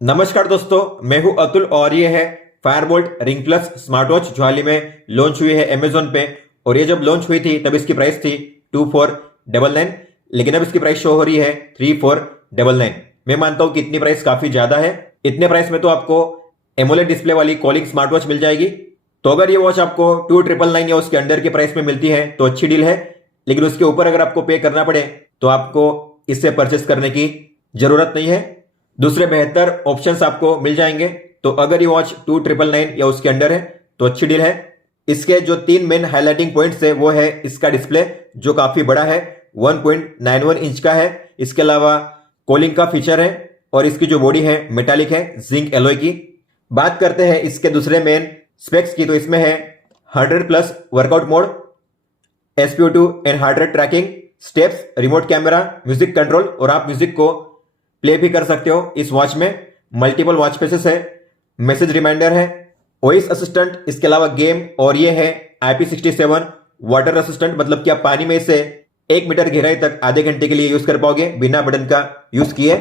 नमस्कार दोस्तों, मैं हूं अतुल और ये है Fireboltt ring plus smart watch जो हाल ही में लॉन्च हुई है अमेजोन पे। और ये जब लॉन्च हुई थी तब इसकी प्राइस थी 2499, लेकिन अब इसकी प्राइस शो हो रही है 3499। मैं मानता हूं कि इतनी प्राइस काफी ज्यादा है। इतने प्राइस में तो आपको एमोलेड डिस्प्ले वाली कॉलिंग स्मार्ट वॉच मिल जाएगी। तो अगर ये वॉच आपको 2999 या उसके अंडर के प्राइस में मिलती है तो अच्छी डील है, लेकिन उसके ऊपर अगर आपको पे करना पड़े तो आपको इससे परचेस करने की जरूरत नहीं है। दूसरे बेहतर ऑप्शंस आपको मिल जाएंगे। तो अगर ये वॉच 2999 या उसके अंडर है तो अच्छी डील है। इसके जो तीन मेन हाइलाइटिंग पॉइंट्स है वो है इसका डिस्प्ले जो काफी बड़ा है, 1.91 इंच का है। इसके अलावा कॉलिंग का फीचर है और इसकी जो बॉडी है मेटालिक है, जिंक एलॉय की। बात करते हैं इसके दूसरे मेन स्पेक्स की, तो इसमें है 100 plus workout mode, SpO2 and heart rate tracking, steps, remote camera, music control, और आप म्यूजिक को प्ले भी कर सकते हो। इस वॉच में मल्टीपल वॉच फेसेस है, मैसेज रिमाइंडर है, वॉइस असिस्टेंट, इसके अलावा गेम, और ये है IP67 वाटर रेसिस्टेंट, मतलब कि आप पानी में इसे 1 मीटर गहराई तक आधे घंटे के लिए यूज कर पाओगे बिना बटन का यूज किए।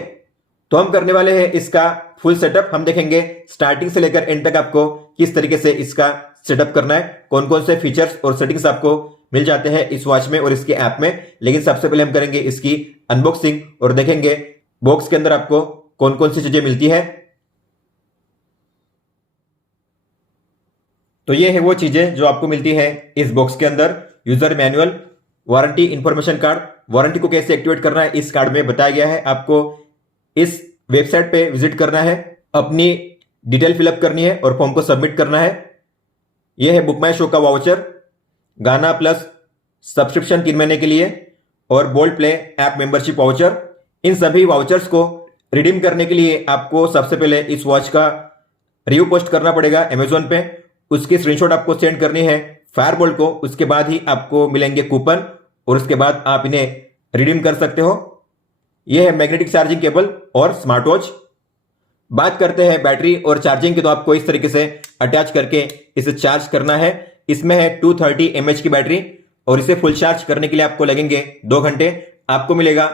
तो हम करने वाले हैं इसका फुल सेटअप। हम देखेंगे स्टार्टिंग से लेकर एंड तक आपको किस तरीके से इसका सेटअप करना है, कौन कौन से फीचर्स और सेटिंग्स आपको मिल जाते हैं इस वॉच में और इसके ऐप में। लेकिन सबसे पहले हम करेंगे इसकी अनबॉक्सिंग और देखेंगे बॉक्स के अंदर आपको कौन कौन सी चीजें मिलती है। तो ये है वो चीजें जो आपको मिलती है इस बॉक्स के अंदर। User manual, warranty information card, warranty को कैसे एक्टिवेट करना है इस कार्ड में बताया गया है। आपको इस वेबसाइट पे विजिट करना है, अपनी डिटेल फिलअप करनी है और फॉर्म को सबमिट करना है। यह है बुक माई शो का वाउचर, गाना प्लस सब्सक्रिप्शन 3 महीने के लिए, और bold play app membership voucher. इन सभी वाउचर्स को रिडीम करने के लिए आपको सबसे पहले इस वॉच का रिव्यू पोस्ट करना पड़ेगा अमेजोन पे। उसकी स्क्रीनशॉट आपको सेंड करनी है फायरबोल्ट को, उसके बाद ही आपको मिलेंगे कूपन और उसके बाद आप इन्हें रिडीम कर सकते हो। यह है मैग्नेटिक चार्जिंग केबल और स्मार्ट वॉच। बात करते हैं बैटरी और चार्जिंग की, तो आपको इस तरीके से अटैच करके इसे चार्ज करना है। इसमें है 230 mAh की बैटरी और इसे फुल चार्ज करने के लिए आपको लगेंगे 2 घंटे। आपको मिलेगा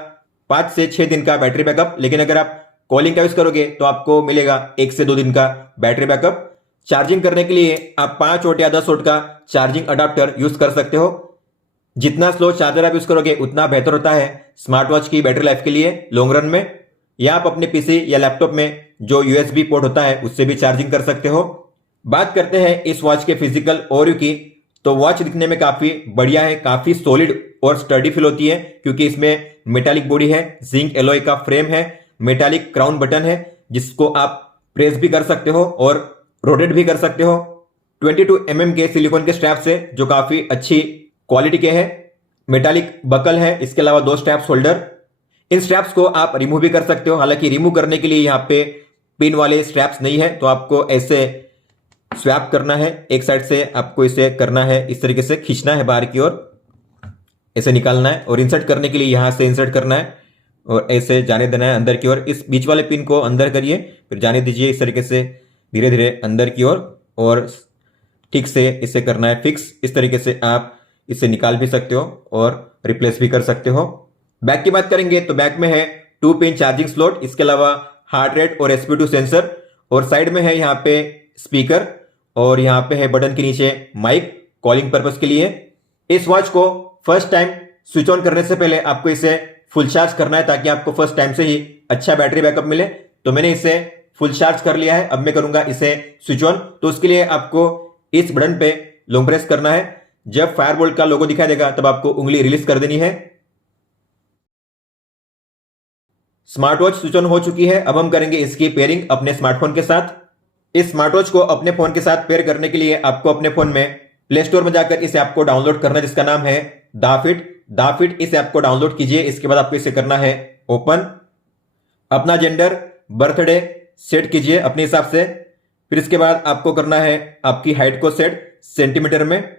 5 से 6 दिन का बैटरी बैकअप, लेकिन अगर आप कॉलिंग का यूज करोगे तो आपको मिलेगा 1 से 2 दिन का बैटरी बैकअप। चार्जिंग करने के लिए आप 5 वोल्ट या 10 वोल्ट का चार्जिंग अडाप्टर यूज कर सकते हो। जितना स्लो चार्जर आप यूज करोगे उतना बेहतर होता है स्मार्ट वॉच की बैटरी लाइफ के लिए लॉन्ग रन में। या आप अपने पीसी या लैपटॉप में जो USB पोर्ट होता है उससे भी चार्जिंग कर सकते हो। बात करते हैं इस वॉच के फिजिकल ओवरव्यू की, तो वॉच दिखने में काफी बढ़िया है, काफी सॉलिड और स्टडी फील होती है क्योंकि इसमें मेटालिक बॉडी है, जिंक एलॉय का फ्रेम है, मेटालिक क्राउन बटन है जिसको आप प्रेस भी कर सकते हो और रोटेट भी कर सकते हो। 22 mm के सिलिकॉन के स्ट्रैप्स है जो काफी अच्छी क्वालिटी के हैं। मेटालिक बकल है, इसके अलावा 2 स्ट्रैप्स होल्डर। इन स्ट्रैप्स को आप रिमूव भी कर सकते हो, हालांकि रिमूव करने के लिए यहाँ पे पिन वाले स्ट्रैप्स नहीं है, तो आपको ऐसे स्वैप करना है, एक साइड से आपको इसे करना है, इस तरीके से खींचना है बाहर की ओर, ऐसे निकालना है और इंसर्ट करने के लिए यहां से इंसर्ट करना है और ऐसे जाने देना है अंदर की ओर। इस बीच वाले पिन को अंदर करिए, फिर जाने दीजिए इस तरीके से धीरे धीरे अंदर की ओर और ठीक से इसे करना है फिक्स। इस तरीके से आप इसे निकाल भी सकते हो और रिप्लेस भी कर सकते हो। बैक की बात करेंगे तो बैक में है 2 पिन चार्जिंग स्लॉट, इसके अलावा हार्ट रेट और SpO2 सेंसर, और साइड में है यहाँ पे स्पीकर, और यहाँ पे है बटन के नीचे माइक कॉलिंग पर्पस के लिए। इस वॉच को फर्स्ट टाइम स्विच ऑन करने से पहले आपको इसे फुल चार्ज करना है ताकि आपको फर्स्ट टाइम से ही अच्छा बैटरी बैकअप मिले। तो मैंने इसे फुल चार्ज कर लिया है, अब मैं करूंगा इसे स्विच ऑन। तो उसके लिए आपको इस बटन पे लॉन्ग प्रेस करना है। जब फायरबोल्ट का लोगो दिखाई देगा तब आपको उंगली रिलीज कर देनी है। स्मार्ट वॉच स्विच ऑन हो चुकी है। अब हम करेंगे इसकी पेयरिंग अपने स्मार्टफोन के साथ। इस स्मार्ट वॉच को अपने फोन के साथ पेयर करने के लिए आपको अपने फोन में प्ले स्टोर में जाकर इस ऐप को डाउनलोड करना है जिसका नाम है दाफिट। इस ऐप को डाउनलोड कीजिए। इसके बाद आपको इसे करना है ओपन। अपना जेंडर, बर्थडे सेट कीजिए अपने हिसाब से। फिर इसके बाद आपको करना है आपकी हाइट को सेट सेंटीमीटर में,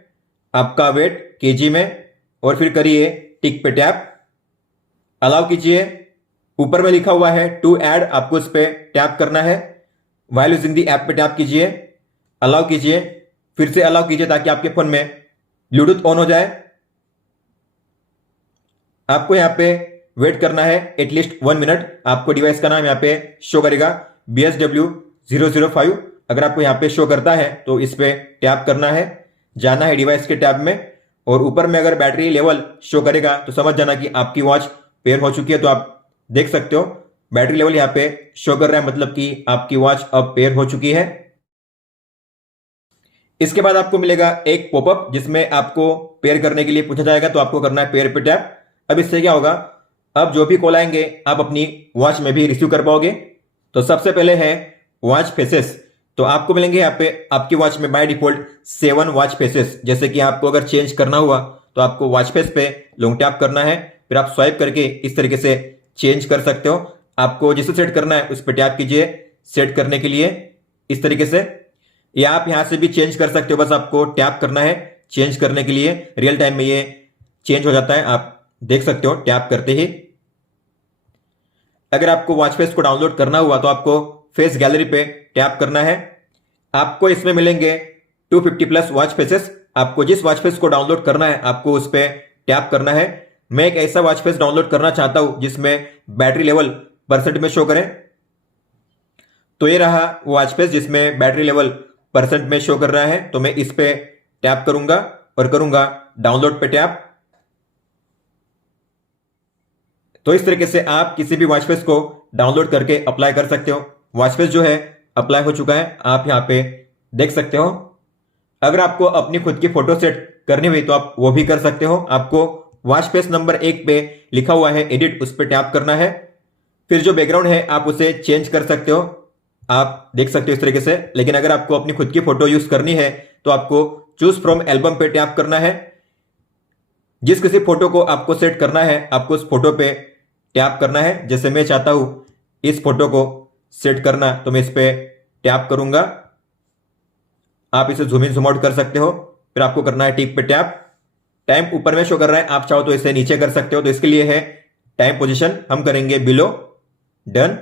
आपका वेट केजी में, और फिर करिए टिक पे टैप, अलाउ कीजिए। ऊपर में लिखा हुआ है टू ऐड, आपको इस पे टैप करना है। वाइल यूजिंग दी ऐप पे टैप कीजिए, अलाउ कीजिए, फिर से अलाउ कीजिए ताकि आपके फोन में ब्लूटूथ ऑन हो जाए। आपको यहां पे वेट करना है एटलीस्ट 1 मिनट। आपको डिवाइस का नाम यहां पे शो करेगा, BSW005। अगर आपको यहाँ पे शो करता है तो इस पे टैप करना है, जाना है डिवाइस के टैब में, और ऊपर में अगर बैटरी लेवल शो करेगा तो समझ जाना कि आपकी वॉच पेयर हो चुकी है। तो आप देख सकते हो बैटरी लेवल यहाँ पे शो कर रहा है, मतलब कि आपकी वॉच अब पेयर हो चुकी है। इसके बाद आपको मिलेगा एक पॉपअप जिसमें आपको पेयर करने के लिए पूछा जाएगा, तो आपको करना है पेयर पे टैप। अब इससे क्या होगा, अब जो भी कॉल आएंगे आप अपनी वॉच में भी रिसीव कर पाओगे। तो सबसे पहले है वॉच फेसेस, तो आपको मिलेंगे यहाँ पे आपकी वॉच में बाय डिफॉल्ट 7 वॉच फेसेस। जैसे कि आपको अगर चेंज करना हुआ तो आपको वॉच फेस पे लॉन्ग टैप करना है, फिर आप स्वाइप करके इस तरीके से चेंज कर सकते हो। आपको जिसे सेट करना है उस पर टैप कीजिए सेट करने के लिए इस तरीके से, या आप यहां से भी चेंज कर सकते हो। बस आपको टैप करना है चेंज करने के लिए, रियल टाइम में ये चेंज हो जाता है, आप देख सकते हो टैप करते ही। अगर आपको वॉच फेस को डाउनलोड करना हुआ तो आपको फेस गैलरी पे टैप करना है। आपको इसमें मिलेंगे 250 प्लस वॉच फेसेस। आपको जिस वॉच फेस को डाउनलोड करना है आपको उस पर टैप करना है। मैं एक ऐसा वॉच फेस डाउनलोड करना चाहता हूं जिसमें बैटरी लेवल परसेंट में शो करे, तो ये रहा वॉच फेस जिसमें बैटरी लेवल परसेंट में शो कर रहा है। तो मैं इस पे टैप करूंगा और करूंगा डाउनलोड पे टैप। तो इस तरीके से आप किसी भी वॉच फेस को डाउनलोड करके अप्लाई कर सकते हो। वॉच फेस जो है अप्लाई हो चुका है, आप यहां पे देख सकते हो। अगर आपको अपनी खुद की फोटो सेट करनी हुई तो आप वो भी कर सकते हो। आपको वॉच फेस नंबर 1 पे लिखा हुआ है एडिट, उस पर टैप करना है। फिर जो बैकग्राउंड है आप उसे चेंज कर सकते हो, आप देख सकते हो इस तरीके से। लेकिन अगर आपको अपनी खुद की फोटो यूज करनी है तो आपको चूज फ्रॉम एल्बम पे टैप करना है। जिस किसी फोटो को आपको सेट करना है आपको उस फोटो पे टैप करना है। जैसे मैं चाहता हूं इस फोटो को सेट करना, तो मैं इस पे टैप करूंगा। आप इसे जूम इन जूम आउट कर सकते हो। फिर आपको करना है टिक पे टैप। टाइम ऊपर में शो कर रहा है, आप चाहो तो इसे नीचे कर सकते हो। तो इसके लिए है टाइम पोजीशन, हम करेंगे बिलो, डन।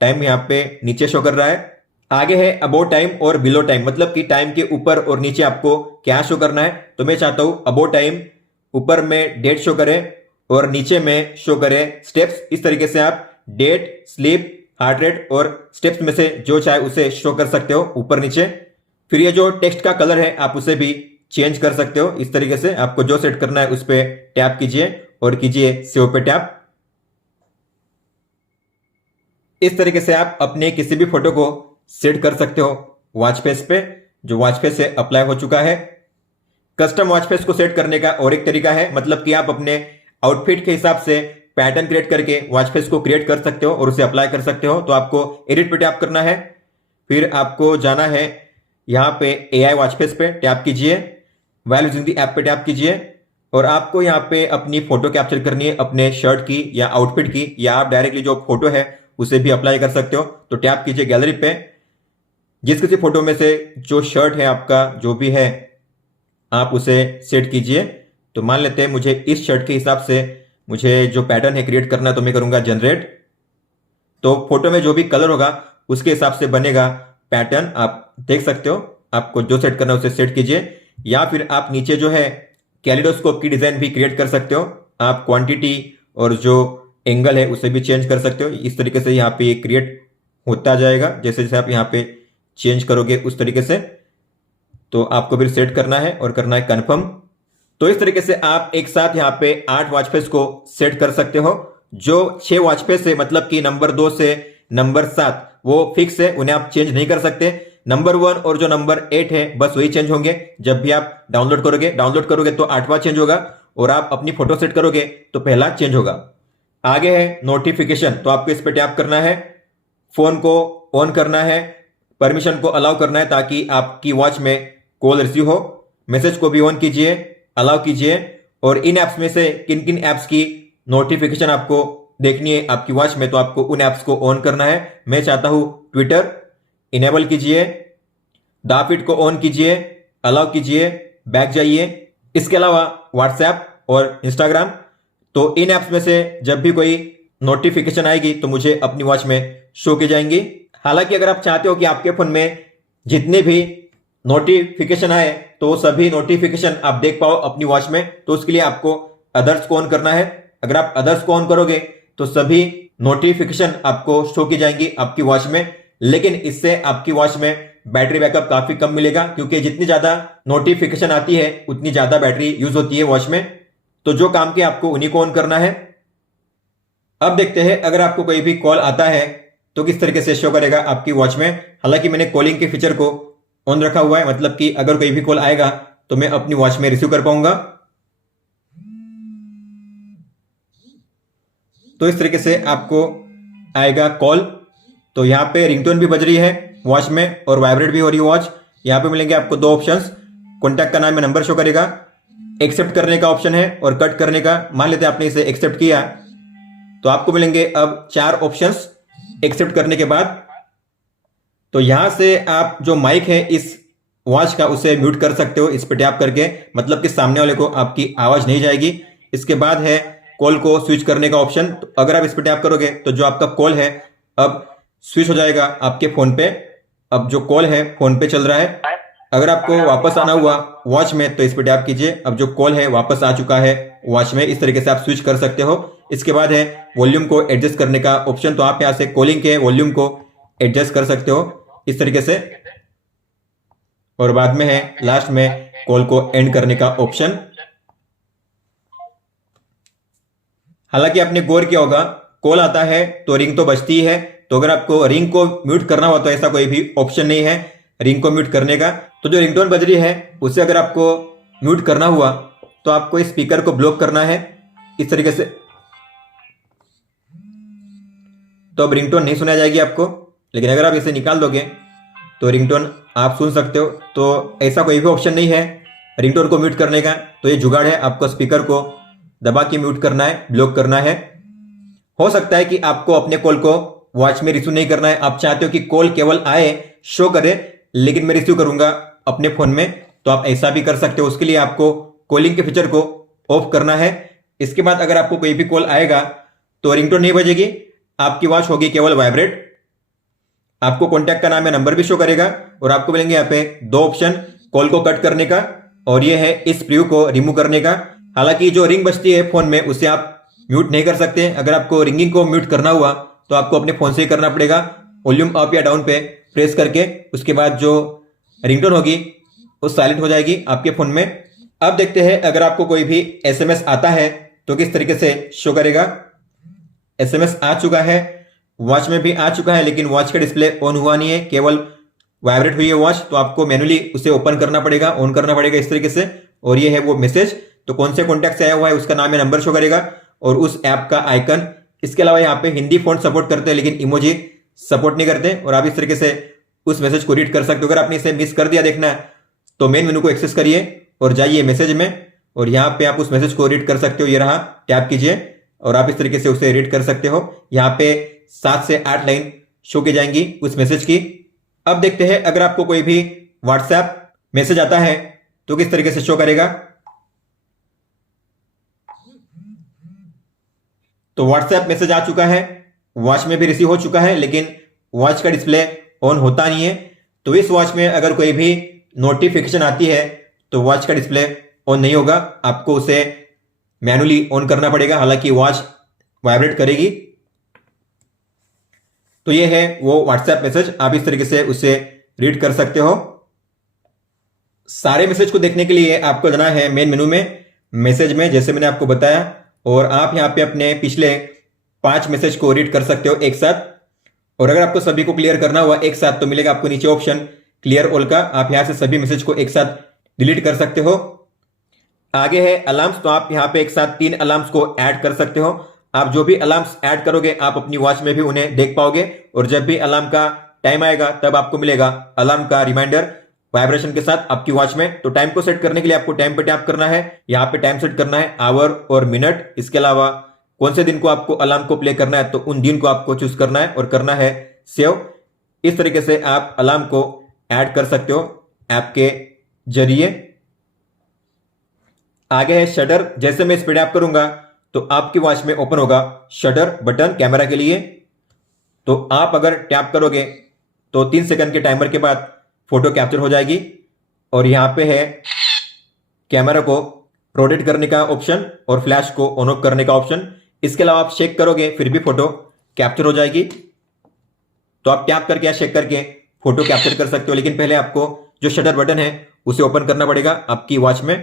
टाइम यहां पे नीचे शो कर रहा है। आगे है अबाउट टाइम और बिलो टाइम, मतलब कि टाइम के ऊपर और नीचे आपको क्या शो करना है। तो मैं चाहता हूं अबाउट टाइम ऊपर में डेट शो करे और नीचे में शो करे स्टेप्स। इस तरीके से आप डेट, स्लीप, हार्ट रेट और स्टेप्स में से जो चाहे उसे शो कर सकते हो ऊपर नीचे। फिर ये जो टेक्स्ट का कलर है आप उसे भी चेंज कर सकते हो इस तरीके से। आपको जो सेट करना है उस पर टैप कीजिए और कीजिए सेव पे टैप। इस तरीके से आप अपने किसी भी फोटो को सेट कर सकते हो वॉच फेस पे, जो वॉच फेस से अप्लाई हो चुका है। कस्टम वॉच फेस को सेट करने का और एक तरीका है, मतलब कि आप अपने आउटफिट के हिसाब से पैटर्न क्रिएट करके वॉच फेस को क्रिएट कर सकते हो और उसे अप्लाई कर सकते हो। तो आपको एडिट पे टैप करना है, फिर आपको जाना है यहां पे AI वॉच फेस पे टैप कीजिए, व्हाइल यूजिंग द ऐप पे टैप कीजिए और आपको यहां पे अपनी फोटो कैप्चर करनी है अपने शर्ट की या आउटफिट की, या आप डायरेक्टली जो फोटो है उसे भी अप्लाई कर सकते हो। तो टैप कीजिए गैलरी पे, जिस किसी फोटो में से जो शर्ट है आपका जो भी है आप उसे सेट कीजिए। तो मान लेते हैं मुझे इस शर्ट के हिसाब से मुझे जो पैटर्न है क्रिएट करना है, तो मैं करूंगा जनरेट। तो फोटो में जो भी कलर होगा उसके हिसाब से बनेगा पैटर्न, आप देख सकते हो। आपको जो सेट करना है उसे सेट कीजिए, या फिर आप नीचे जो है कैलिडोस्कोप की डिजाइन भी क्रिएट कर सकते हो। आप क्वांटिटी और जो एंगल है उसे भी चेंज कर सकते हो। इस तरीके से यहाँ पे क्रिएट होता जाएगा, जैसे जैसे आप यहाँ पे चेंज करोगे उस तरीके से। तो आपको फिर सेट करना है और करना है कंफर्म। तो इस तरीके से आप एक साथ यहाँ पे 8 वॉच फेस को सेट कर सकते हो। जो 6 वॉच फेस है, मतलब कि नंबर 2 से नंबर 7 वो फिक्स है, उन्हें आप चेंज नहीं कर सकते। नंबर 1 और जो नंबर 8 है बस वही चेंज होंगे। जब भी आप डाउनलोड करोगे तो 8वां चेंज होगा, और आप अपनी फोटो सेट करोगे तो पहला चेंज होगा। आगे है नोटिफिकेशन, तो आपको इस पर टैप करना है, फोन को ऑन करना है, परमिशन को अलाउ करना है ताकि आपकी वॉच में कॉल रिसीव हो। मैसेज को भी ऑन कीजिए, अलाउ कीजिए, और इन ऐप्स में से किन किन ऐप्स की नोटिफिकेशन आपको देखनी है आपकी वॉच में, तो आपको उन ऐप्स को ऑन करना है। मैं चाहता हूं ट्विटर, इनेबल कीजिए, दाफिट को ऑन कीजिए, अलाउ कीजिए, बैक जाइए। इसके अलावा व्हाट्सएप और इंस्टाग्राम। तो इन ऐप्स में से जब भी कोई नोटिफिकेशन आएगी तो मुझे अपनी वॉच में शो की जाएंगी। हालांकि अगर आप चाहते हो कि आपके फोन में जितने भी नोटिफिकेशन आए तो सभी नोटिफिकेशन आप देख पाओ अपनी वॉच में, तो उसके लिए आपको अदर्स को ऑन करना है। अगर आप अदर्स को ऑन करोगे तो सभी नोटिफिकेशन आपको शो की जाएंगी आपकी वॉच में। लेकिन इससे आपकी वॉच में बैटरी बैकअप काफी कम मिलेगा, क्योंकि जितनी ज्यादा नोटिफिकेशन आती है उतनी ज्यादा बैटरी यूज होती है वॉच में। तो जो काम के आपको उन्हीं को ऑन करना है। अब देखते हैं अगर आपको कोई भी कॉल आता है तो किस तरीके से शो करेगा आपकी वॉच में। हालांकि मैंने कॉलिंग के फीचर को ऑन रखा हुआ है, मतलब कि अगर कोई भी कॉल आएगा तो मैं अपनी वॉच में रिसीव कर पाऊंगा। तो इस तरीके से आपको आएगा कॉल। तो यहाँ पे रिंगटोन भी बज रही है वॉच में और वाइब्रेट भी हो रही है वॉच। यहाँ पे मिलेंगे आपको दो ऑप्शंस, कॉन्टैक्ट का नाम में नंबर शो करेगा, एक्सेप्ट करने का ऑप्शन है और कट करने का। मान लेते हैं आपने इसे एक्सेप्ट किया तो आपको मिलेंगे अब 4 ऑप्शंस एक्सेप्ट करने के बाद। तो यहां से आप जो माइक है इस वॉच का उसे म्यूट कर सकते हो इस पे टैप करके, मतलब कि सामने वाले को आपकी आवाज नहीं जाएगी। इसके बाद है कॉल को स्विच करने का ऑप्शन। तो अगर आप इस पे टैप करोगे तो जो आपका कॉल है अब स्विच हो जाएगा आपके फोन पे। अब जो कॉल है फोन पे चल रहा है। अगर आपको वापस आना हुआ वॉच में तो इस पे टैप कीजिए। अब जो कॉल है वापस आ चुका है वॉच में। इस तरीके से आप स्विच कर सकते हो। इसके बाद है वॉल्यूम को एडजस्ट करने का ऑप्शन। तो आप यहां से कॉलिंग के वॉल्यूम को एडजस्ट कर सकते हो इस तरीके से। और बाद में है लास्ट में कॉल को एंड करने का ऑप्शन। हालांकि आपने गौर किया होगा कॉल आता है तो रिंग तो बजती ही है। तो अगर आपको रिंग को म्यूट करना हो तो ऐसा कोई भी ऑप्शन नहीं है रिंग को म्यूट करने का। तो जो रिंगटोन बज रही है उसे अगर आपको म्यूट करना हुआ तो आपको इस स्पीकर को ब्लॉक करना है इस तरीके से। तो अब रिंगटोन नहीं सुनाई जाएगी आपको, लेकिन अगर आप इसे निकाल दोगे तो रिंगटोन आप सुन सकते हो। तो ऐसा कोई भी ऑप्शन नहीं है रिंगटोन को म्यूट करने का। तो ये जुगाड़ है, आपको स्पीकर को दबा के म्यूट करना है, ब्लॉक करना है। हो सकता है कि आपको अपने कॉल को वॉच में रिसीव नहीं करना है, आप चाहते हो कि कॉल केवल आए शो करे लेकिन मैं रिसीव करूंगा अपने फोन में, तो आप ऐसा भी कर सकते हो। उसके लिए आपको कॉलिंग के फीचर को ऑफ करना है। इसके बाद अगर आपको कोई भी कॉल आएगा तो रिंगटोन नहीं बजेगी, आपकी वॉच होगी केवल वाइब्रेट। आपको कॉन्टैक्ट का नाम या नंबर भी शो करेगा और आपको मिलेंगे यहाँ पे 2 ऑप्शन, कॉल को कट करने का और ये है इस प्रीव्यू को रिमूव करने का। हालांकि जो रिंग बजती है फोन में उसे आप म्यूट नहीं कर सकते। अगर आपको रिंगिंग को म्यूट करना हुआ तो आपको अपने फोन से ही करना पड़ेगा, वॉल्यूम अप या डाउन पे प्रेस करके। उसके बाद जो रिंगटोन होगी वो साइलेंट हो जाएगी आपके फोन में। अब देखते हैं अगर आपको कोई भी एसएमएस आता है तो किस तरीके से शो करेगा। एसएमएस आ चुका है, वॉच में भी आ चुका है, लेकिन वॉच का डिस्प्ले ऑन हुआ नहीं है, केवल वाइब्रेट हुई है वॉच। तो आपको मैनुअली उसे ओपन करना पड़ेगा, ऑन करना पड़ेगा इस तरीके से। और ये है वो मैसेज। तो कौन से कॉन्टैक्ट से आया हुआ है उसका नाम या नंबर शो करेगा और उस ऐप का आइकन। इसके अलावा यहाँ पे हिंदी फॉन्ट सपोर्ट करते हैं लेकिन इमोजी सपोर्ट नहीं करते। और आप इस तरीके से उस मैसेज को रीड कर सकते हो। अगर आपने इसे मिस कर दिया देखना है तो मेन मेनू को एक्सेस करिए और जाइए मैसेज में और यहाँ पे आप उस मैसेज को रीड कर सकते हो। ये रहा, टैप कीजिए और आप इस तरीके से उसे रीड कर सकते हो। यहाँ पे 7 से 8 लाइन शो की जाएंगी उस मैसेज की। अब देखते हैं अगर आपको कोई भी व्हाट्सएप मैसेज आता है तो किस तरीके से शो करेगा। तो व्हाट्सएप मैसेज आ चुका है, वॉच में भी रिसीव हो चुका है, लेकिन वॉच का डिस्प्ले ऑन होता नहीं है। तो इस वॉच में अगर कोई भी नोटिफिकेशन आती है तो वॉच का डिस्प्ले ऑन नहीं होगा, आपको उसे मैनुअली ऑन करना पड़ेगा। हालांकि वॉच वाइब्रेट करेगी। तो ये है वो व्हाट्सएप मैसेज, आप इस तरीके से उसे रीड कर सकते हो। सारे मैसेज को देखने के लिए आपको जाना है मेन मेनू में, मैसेज में, जैसे मैंने आपको बताया। और आप यहां पे अपने पिछले 5 मैसेज को रीड कर सकते हो एक साथ। और अगर आपको सभी को क्लियर करना हुआ एक साथ तो मिलेगा आपको नीचे ऑप्शन क्लियर ऑल का। आप यहां से सभी मैसेज को एक साथ डिलीट कर सकते हो। आगे है अलार्म्स। तो आप यहां पे एक साथ 3 अलार्म्स को ऐड कर सकते हो। आप जो भी अलार्म्स ऐड करोगे आप अपनी वॉच में भी उन्हें देख पाओगे। और जब भी अलार्म का टाइम आएगा तब आपको मिलेगा अलार्म का रिमाइंडर वाइब्रेशन के साथ आपकी वॉच में। तो टाइम को सेट करने के लिए आपको टाइम पे टैप करना है। यहाँ पे टाइम सेट करना है आवर और मिनट। इसके अलावा कौन से दिन को आपको अलार्म को प्ले करना है तो उन दिन को आपको चूज करना है और करना है सेव। इस तरीके से आप अलार्म को ऐड कर सकते हो ऐप के जरिए। आगे है शटर। जैसे मैं इस पे टैप करूंगा तो आपकी वॉच में ओपन होगा शटर बटन कैमरा के लिए। तो आप अगर टैप करोगे तो 3 सेकंड के टाइमर के बाद फोटो कैप्चर हो जाएगी। और यहां पे है कैमरा को रोटेट करने का ऑप्शन और फ्लैश को ऑन ऑफ करने का ऑप्शन। इसके अलावा आप शेक करोगे फिर भी फोटो कैप्चर हो जाएगी। तो आप टैप करके या शेक करके फोटो कैप्चर कर सकते हो, लेकिन पहले आपको जो शटर बटन है उसे ओपन करना पड़ेगा आपकी वॉच में।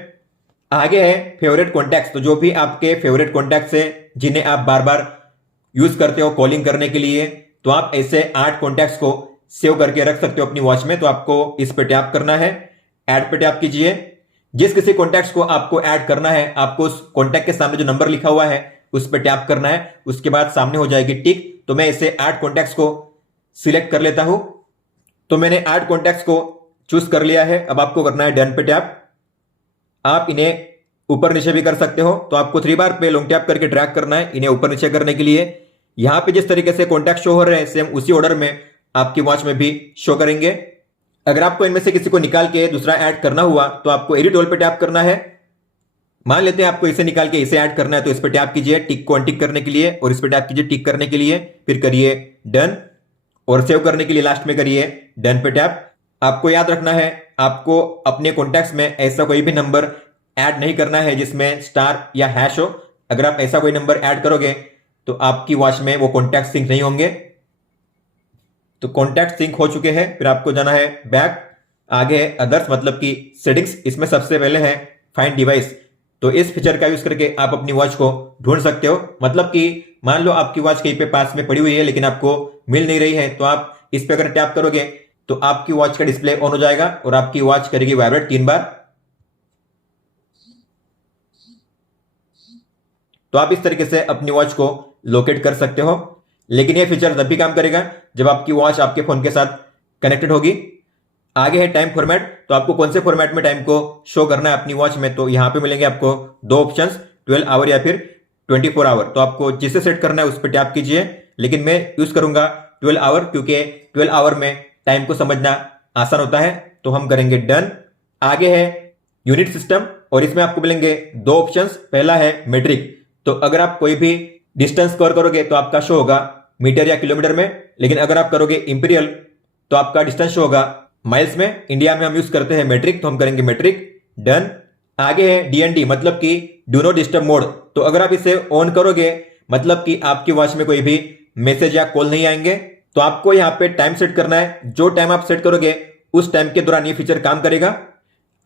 आगे है फेवरेट कॉन्टैक्ट्स। तो जो भी आपके फेवरेट कॉन्टैक्ट्स है जिन्हें आप बार बार यूज करते हो कॉलिंग करने के लिए, तो आप ऐसे 8 कॉन्टैक्ट्स को सेव करके रख सकते हो अपनी वॉच में। तो आपको इस पे टैप करना है, ऐड पे टैप कीजिए। जिस किसी कॉन्टैक्ट्स को आपको ऐड करना है, आपको उस कॉन्टैक्ट के सामने जो नंबर लिखा हुआ है उस पे टैप करना है, उसके बाद सामने हो जाएगी टिक। तो मैं ऐसे 8 कॉन्टैक्ट्स को सिलेक्ट कर लेता हूं। तो मैंने 8 कॉन्टैक्ट्स को चूज कर लिया है। अब आपको करना है डन पे टैप। आप इन्हें ऊपर नीचे भी कर सकते हो। तो आपको 3 बार पे लॉन्ग टैप करके ड्रैग करना है इन्हें ऊपर नीचे करने के लिए। यहां पे जिस तरीके से कॉन्टैक्ट शो हो रहे हैं सेम उसी ऑर्डर में आपकी वॉच में भी शो करेंगे। अगर आपको इनमें से किसी को निकाल के दूसरा ऐड करना हुआ तो आपको एडिट ऑल पे टैप करना है। मान लेते हैं आपको इसे निकाल के इसे ऐड करना है, तो इस पे टैप कीजिए टिक को अनटिक करने के लिए, और इस पे टैप कीजिए टिक करने के लिए, फिर करिए डन, और सेव करने के लिए लास्ट में करिए डन पे टैप। आपको याद रखना है आपको अपने कॉन्टैक्ट्स में ऐसा कोई भी नंबर ऐड नहीं करना है जिसमें स्टार या हैश हो। अगर आप ऐसा कोई नंबर ऐड करोगे तो आपकी वॉच में वो कॉन्टैक्ट सिंक नहीं होंगे। तो कॉन्टैक्ट सिंक हो चुके हैं, फिर आपको जाना है बैक। आगे है अदर्स मतलब कि सेटिंग्स। इसमें सबसे पहले है फाइंड डिवाइस। तो इस फीचर का यूज करके आप अपनी वॉच को ढूंढ सकते हो। मतलब कि मान लो आपकी वॉच कहीं पे पास में पड़ी हुई है लेकिन आपको मिल नहीं रही है, तो आप इस पे अगर टैप करोगे तो आपकी वॉच का डिस्प्ले ऑन हो जाएगा और आपकी वॉच करेगी वाइब्रेट 3 बार। तो आप इस तरीके से अपनी वॉच को लोकेट कर सकते हो। लेकिन यह फीचर तब भी काम करेगा जब आपकी वॉच आपके फोन के साथ कनेक्टेड होगी। आगे है टाइम फॉर्मेट। तो आपको कौन से फॉर्मेट में टाइम को शो करना है अपनी वॉच में, तो यहां पे मिलेंगे आपको 2 ऑप्शंस, 12 आवर या फिर 24 आवर। तो आपको जिसे सेट करना है उस पर टैप कीजिए, लेकिन मैं यूज करूंगा 12 आवर क्योंकि 12 आवर में टाइम को समझना आसान होता है। तो हम करेंगे डन। आगे है यूनिट सिस्टम, और इसमें आपको मिलेंगे 2 ऑप्शंस। पहला है मेट्रिक। तो अगर आप कोई भी डिस्टेंस कवर करोगे तो आपका शो होगा मीटर या किलोमीटर में, लेकिन अगर आप करोगे इंपीरियल तो आपका डिस्टेंस शो होगा माइल्स में। इंडिया में हम यूज करते हैं मेट्रिक, तो हम करेंगे मेट्रिक, डन। आगे है डीएनडी मतलब कि डू नॉट डिस्टर्ब मोड। तो अगर आप इसे ऑन करोगे मतलब कि आपकी वॉच में कोई भी मैसेज या कॉल नहीं आएंगे। तो आपको यहाँ पे टाइम सेट करना है, जो टाइम आप सेट करोगे उस टाइम के दौरान ये फीचर काम करेगा।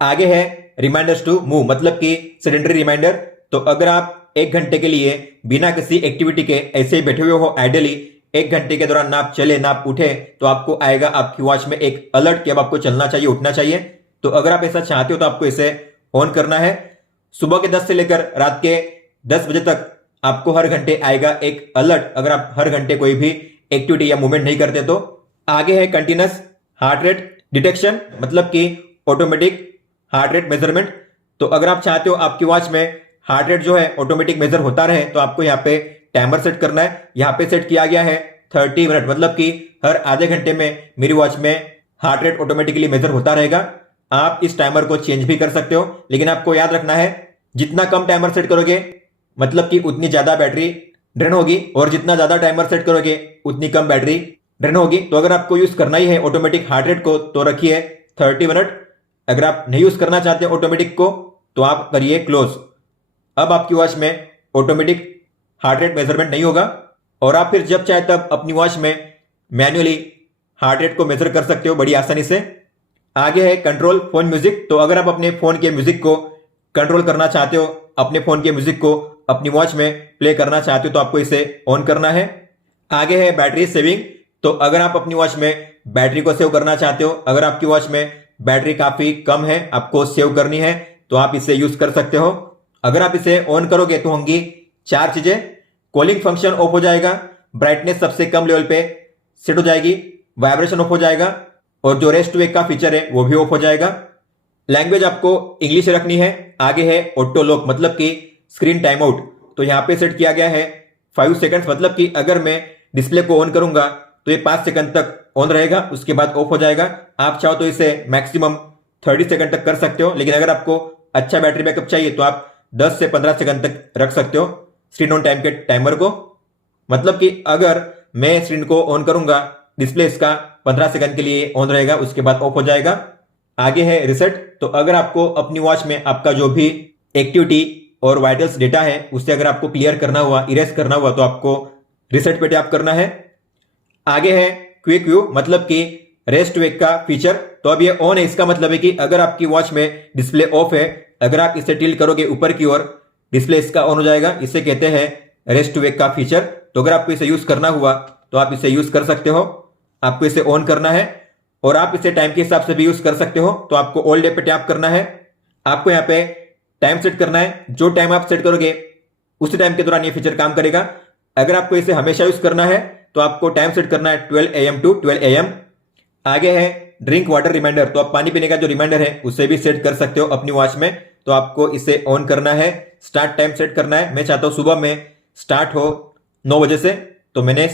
आगे है रिमाइंडर्स टू मूव मतलब कि सेडेंटरी रिमाइंडर। तो अगर आप 1 घंटे के लिए बिना किसी एक्टिविटी के ऐसे ही बैठे हुए हो आइडियली, 1 घंटे के दौरान ना आप चले ना आप उठे, तो आपको आएगा आपकी वॉच में एक अलर्ट कि अब आपको चलना चाहिए, उठना चाहिए। तो अगर आप ऐसा चाहते हो तो आपको इसे ऑन करना है। सुबह के 10 से लेकर रात के 10 बजे तक आपको हर घंटे आएगा एक अलर्ट अगर आप हर घंटे कोई भी एक्टिविटी या मूवमेंट नहीं करते तो। आगे है कंटिन्यूअस हार्ट रेट डिटेक्शन मतलब कि ऑटोमेटिक हार्ट रेट मेजरमेंट। तो अगर आप चाहते हो आपकी वॉच में हार्ट रेट जो है ऑटोमेटिक मेजर होता रहे, तो आपको यहाँ पे टाइमर सेट करना है। यहाँ पे सेट किया गया है 30 मिनट, मतलब कि हर आधे घंटे में मेरी वॉच में हार्ट रेट ऑटोमेटिकली मेजर होता रहेगा। आप इस टाइमर को चेंज भी कर सकते हो, लेकिन आपको याद रखना है जितना कम टाइमर सेट करोगे मतलब कि उतनी ज्यादा बैटरी ड्रेन होगी, और जितना ज्यादा टाइमर सेट करोगे उतनी कम बैटरी ड्रेन होगी। तो अगर आपको यूज करना ही है ऑटोमेटिक हार्ट रेट को तो रखिए 30 मिनट। अगर आप नहीं यूज करना चाहते ऑटोमेटिक को तो आप करिए क्लोज। अब आपकी वॉच में ऑटोमेटिक हार्ट रेट मेजरमेंट नहीं होगा, और आप फिर जब चाहे तब अपनी वॉच में मैन्युअली हार्ट रेट को मेजर कर सकते हो बड़ी आसानी से। आगे है कंट्रोल फोन म्यूजिक। तो अगर आप अपने फोन के म्यूजिक को कंट्रोल करना चाहते हो, अपने फोन के म्यूजिक को अपनी वॉच में प्ले करना चाहते हो, तो आपको इसे ऑन करना है। आगे है बैटरी सेविंग। तो अगर आप अपनी वॉच में बैटरी को सेव करना चाहते हो, अगर आपकी वॉच में बैटरी काफी कम है, आपको सेव करनी है, तो आप इसे यूज कर सकते हो। अगर आप इसे ऑन करोगे तो होंगी 4 चीजें। कॉलिंग फंक्शन ऑफ हो जाएगा, ब्राइटनेस सबसे कम लेवल पे सेट हो जाएगी, वाइब्रेशन ऑफ हो जाएगा, और जो रेस्ट टू वेक का फीचर है वो भी ऑफ हो जाएगा। लैंग्वेज आपको इंग्लिश रखनी है। आगे है ऑटो लॉक मतलब कि स्क्रीन टाइम आउट। तो यहां पे सेट किया गया है 5 सेकंड्स, मतलब कि अगर मैं डिस्प्ले को ऑन करूंगा तो ये 5 सेकंड तक ऑन रहेगा, उसके बाद ऑफ हो जाएगा। आप चाहो तो इसे मैक्सिमम 30 सेकंड तक कर सकते हो, लेकिन अगर आपको अच्छा बैटरी बैकअप चाहिए तो आप 10 से 15 सेकंड तक रख सकते हो स्क्रीन ऑन टाइम के टाइमर को। मतलब कि अगर मैं स्क्रीन को ऑन करूंगा डिस्प्ले इसका 15 सेकंड के लिए ऑन रहेगा, उसके बाद ऑफ हो जाएगा। आगे है रिसेट। तो अगर आपको अपनी वॉच में आपका जो भी एक्टिविटी और वाइटल्स डेटा है उससे अगर आपको क्लियर करना हुआ, इरेज करना हुआ, तो आपको रिसेट पे टैप करना है। आगे है क्विक व्यू मतलब कि रेस्ट वेक का फीचर। तो अब ये ऑन है, इसका मतलब है कि अगर आपकी वॉच में डिस्प्ले ऑफ है, अगर आप इसे टिल्ट करोगे ऊपर की ओर, डिस्प्ले इसका ऑन हो जाएगा। इसे कहते हैं रेस्ट वेक का फीचर। तो अगर आपको इसे यूज करना हुआ तो आप इसे यूज कर सकते हो। आपको इसे ऑन करना है और आप इसे टाइम के हिसाब से भी यूज कर सकते हो। तो आपको ऑल डे पे टैप करना है, आपको यहाँ पे टाइम सेट करना है। जो टाइम आप सेट करोगे उसी टाइम के दौरान ये फीचर काम करेगा। अगर आपको इसे हमेशा यूज करना है तो आपको टाइम सेट करना है 12 AM टू 12 AM। आगे है ड्रिंक वाटर रिमाइंडर। तो आप पानी पीने का जो रिमाइंडर है उसे भी सेट कर सकते हो अपनी वॉच में। तो आपको इसे ऑन करना है, स्टार्ट टाइम सेट करना है। मैं चाहता हूं सुबह में स्टार्ट हो 9 बजे से, तो मैंने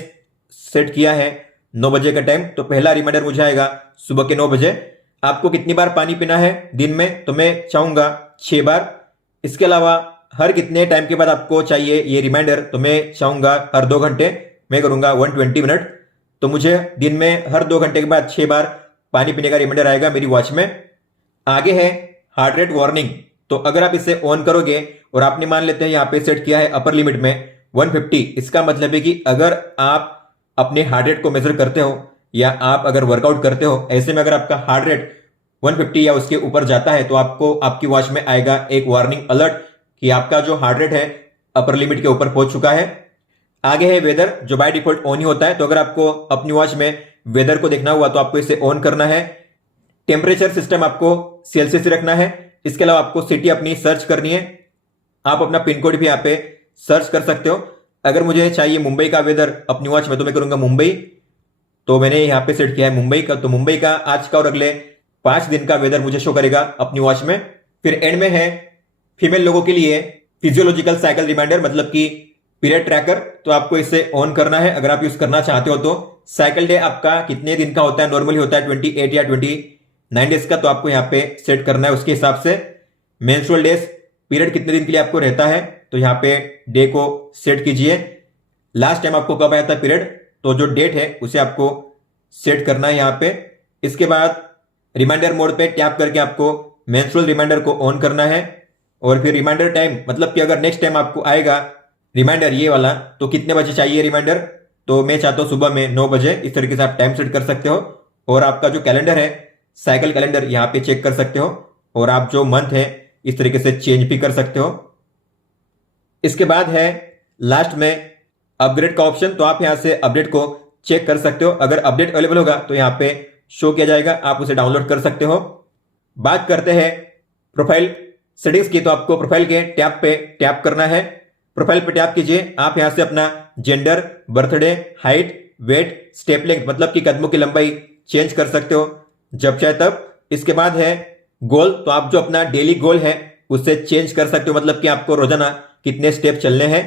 सेट किया है 9 बजे का टाइम। तो पहला रिमाइंडर मुझे आएगा सुबह के 9 बजे। आपको कितनी बार पानी पीना है दिन में, तो मैं चाहूंगा 6 बार। इसके अलावा हर कितने टाइम के बाद आपको चाहिए ये रिमाइंडर, तो मैं चाहूंगा हर 2 घंटे। मैं करूंगा 120 मिनट। तो मुझे दिन में हर 2 घंटे के बाद 6 बार पानी पीने का रिमाइंडर आएगा मेरी वॉच में। आगे है हार्ट रेट वार्निंग। तो अगर आप इसे ऑन करोगे और आपने मान लेते हैं यहाँ पे सेट किया है अपर लिमिट में 150, इसका मतलब है कि अगर आप अपने हार्ट रेट को मेजर करते हो या आप अगर वर्कआउट करते हो, ऐसे में अगर आपका हार्ट रेट 150 या उसके ऊपर जाता है तो आपको आपकी वॉच में आएगा एक वार्निंग अलर्ट कि आपका जो हार्ट रेट है अपर लिमिट के ऊपर पहुंच चुका है। आगे है वेदर, जो बाय डिफॉल्ट ऑन ही होता है। तो अगर आपको अपनी वॉच में वेदर को देखना हुआ तो आपको इसे ऑन करना है। टेम्परेचर सिस्टम आपको सेल्सियस से रखना है। इसके अलावा आपको सिटी अपनी सर्च करनी है। आप अपना पिन कोड भी यहाँ पे सर्च कर सकते हो। अगर मुझे चाहिए मुंबई का वेदर अपनी वॉच में तो मैं करूंगा मुंबई। तो मैंने यहाँ पे सेट किया है मुंबई का। तो मुंबई का आज का और अगले 5 दिन का वेदर मुझे शो करेगा अपनी वॉच में। फिर एंड में है फीमेल लोगों के लिए फिजियोलॉजिकल साइकिल रिमाइंडर मतलब कि पीरियड ट्रैकर। तो आपको इसे ऑन करना है अगर आप यूज करना चाहते हो। तो साइकिल डे आपका कितने दिन का होता है, नॉर्मली होता है 28 या 29 डेज का। तो आपको यहाँ पे सेट करना है उसके हिसाब से। मेंस्ट्रुअल डेज पीरियड कितने दिन के लिए आपको रहता है, तो यहाँ पे डे को सेट कीजिए। लास्ट टाइम आपको कब आया था पीरियड, तो जो डेट है उसे आपको सेट करना है यहाँ पे। इसके बाद रिमाइंडर मोड पे टैप करके आपको मेंस्ट्रुअल रिमाइंडर को ऑन करना है। और फिर रिमाइंडर टाइम मतलब कि अगर नेक्स्ट टाइम आपको आएगा रिमाइंडर ये वाला तो कितने बजे चाहिए रिमाइंडर, तो मैं चाहता हूँ सुबह में 9 बजे। इस तरीके से आप टाइम सेट कर सकते हो। और आपका जो कैलेंडर है साइकिल कैलेंडर यहाँ पे चेक कर सकते हो। और आप जो मंथ है इस तरीके से चेंज भी कर सकते हो। इसके बाद है लास्ट में अपग्रेड का ऑप्शन। तो आप यहां से अपडेट को चेक कर सकते हो। अगर अपडेट अवेलेबल होगा तो यहां पे शो किया जाएगा, आप उसे डाउनलोड कर सकते हो। बात करते हैं प्रोफाइल सेटिंग्स की। तो आपको प्रोफाइल के टैब पे टैप करना है। प्रोफाइल पे टैप कीजिए। आप यहां से अपना gender, birthday, height, weight, step length मतलब कि कदमों की लंबाई चेंज कर सकते हो जब चाहे तब। इसके बाद है गोल। तो आप जो अपना डेली गोल है उससे चेंज कर सकते हो मतलब कि आपको रोजाना कितने स्टेप चलने हैं।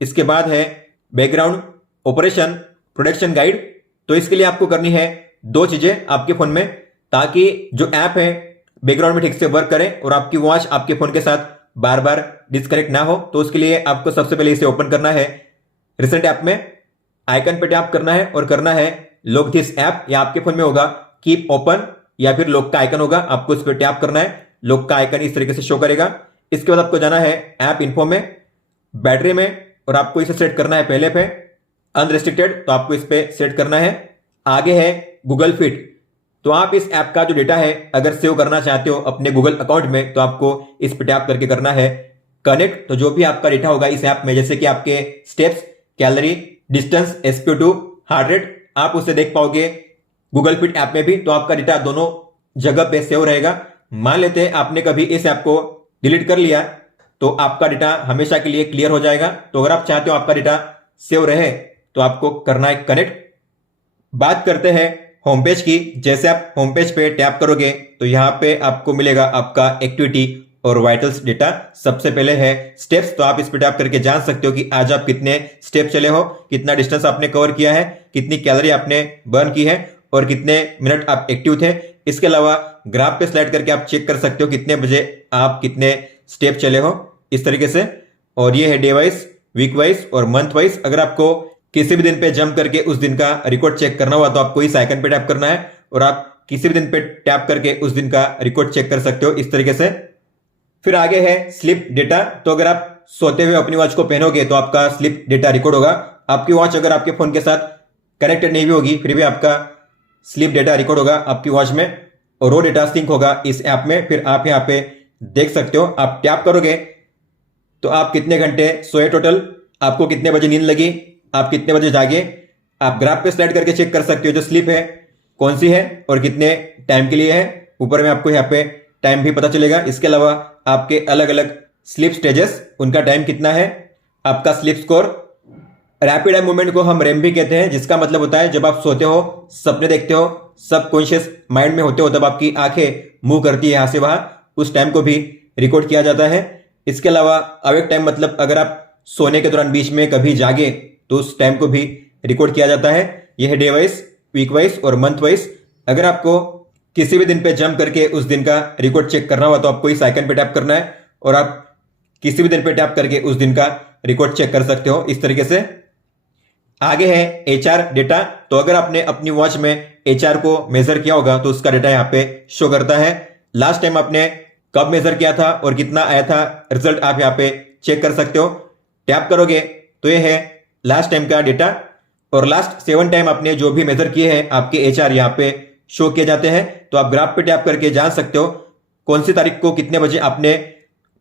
इसके बाद है बैकग्राउंड ऑपरेशन प्रोटेक्शन गाइड। तो इसके लिए आपको करनी है 2 चीजें आपके फोन में, ताकि जो ऐप है बैकग्राउंड में ठीक से वर्क करे और आपकी वॉच आपके फोन के साथ बार बार डिस्कनेक्ट ना हो। तो उसके लिए आपको सबसे पहले इसे ओपन करना है। रिसेंट ऐप में आइकन पे टैप करना है और करना है लॉक दिस ऐप, या आपके फोन में होगा कीप ओपन या फिर लॉक का आइकन होगा, आपको इस पर टैप करना है। लॉक का आइकन इस तरीके से शो करेगा। इसके बाद आपको जाना है ऐप इन्फो में, बैटरी में, और आपको इसे सेट करना है पहले पे अनरिस्ट्रिक्टेड। तो आपको इस पे सेट करना है। आगे है गूगल फिट। तो आप इस ऐप का जो डेटा है अगर सेव करना चाहते हो अपने गूगल अकाउंट में तो आपको इस पे टैप करके करना है कनेक्ट। तो जो भी आपका डेटा होगा इस ऐप में, जैसे कि आपके steps, calorie, distance, SpO2, heart rate, आप उसे देख पाओगे गूगल फिट ऐप में भी। तो आपका डेटा दोनों जगह पे सेव रहेगा। मान लेते हैं आपने कभी इस ऐप को डिलीट कर लिया तो आपका डेटा हमेशा के लिए क्लियर हो जाएगा। तो अगर आप चाहते हो आपका डेटा सेव रहे तो आपको करना है कनेक्ट। बात करते हैं होम पेज की। जैसे आप होम पेज पे टैप करोगे तो यहां पे आपको मिलेगा आपका एक्टिविटी और वाइटल्स डेटा। सबसे पहले है स्टेप्स। तो आप इस पे टैप करके जान सकते हो कि आज आप कितने स्टेप चले हो, कितना डिस्टेंस आपने कवर किया है, कितनी कैलोरी आपने बर्न की है और कितने मिनट आप एक्टिव थे। इसके अलावा ग्राफ पे स्लाइड करके आप चेक कर सकते हो कितने बजे आप कितने स्टेप चले हो इस तरीके से। और ये है डे वाइज, वीक वाइज और मंथ वाइज। अगर आपको किसी भी दिन पे जंप करके उस दिन का रिकॉर्ड चेक करना हुआ तो आपको इस आइकन पे टैप करना है और आप किसी भी दिन पे टैप करके उस दिन का रिकॉर्ड चेक कर सकते हो इस तरीके से। फिर आगे है स्लीप डेटा। तो अगर आप सोते हुए अपनी वॉच को पहनोगे तो आपका स्लीप डेटा रिकॉर्ड होगा। आपकी वॉच अगर आपके फोन के साथ कनेक्टेड नहीं भी होगी फिर भी आपका स्लीप डेटा रिकॉर्ड होगा आपकी वॉच में और वो डेटा सिंक होगा इस ऐप में। फिर आप यहाँ पे देख सकते हो, आप टैप करोगे तो आप कितने घंटे सोए टोटल, आपको कितने बजे नींद लगी, आप कितने बजे जागे, आप ग्राफ पे स्लाइड करके चेक कर सकते हो जो स्लीप है कौन सी है और कितने टाइम के लिए है। ऊपर में आपको यहाँ पे टाइम भी पता चलेगा। इसके अलावा आपके अलग अलग स्लीप स्टेजेस, उनका टाइम कितना है, आपका sleep score. Rapid eye movement को हम रेम भी कहते हैं, जिसका मतलब होता है जब आप सोते हो, सपने देखते हो, सबकॉन्शियस माइंड में होते हो, तब आपकी आंखें मूव करती है यहाँ से वहां, उस टाइम को भी रिकॉर्ड किया जाता है। इसके अलावा अवेक टाइम मतलब अगर आप सोने के दौरान बीच में कभी जागे तो उस टाइम को भी रिकॉर्ड किया जाता है। यह है डे वाइज, वीक वाइज और मंथ वाइज। अगर आपको किसी भी दिन पे जंप करके उस दिन का रिकॉर्ड चेक करना हुआ तो आपको इस आइकन पे टैप करना है और आप किसी भी दिन पे टैप करके उस दिन का रिकॉर्ड चेक कर सकते हो इस तरीके से। आगे है एचआर डेटा। तो अगर आपने अपनी वॉच में एचआर को मेजर किया होगा तो उसका डेटा यहाँ पे शो करता है। लास्ट टाइम आपने कब मेजर किया था और कितना आया था, रिजल्ट आप यहाँ पे चेक कर सकते हो। टैप करोगे तो ये है लास्ट टाइम का डेटा और लास्ट 7 टाइम आपने जो भी मेजर किए हैं आपके एचआर यहाँ पे शो किए जाते हैं। तो आप ग्राफ पे टैप करके जान सकते हो कौन सी तारीख को कितने बजे आपने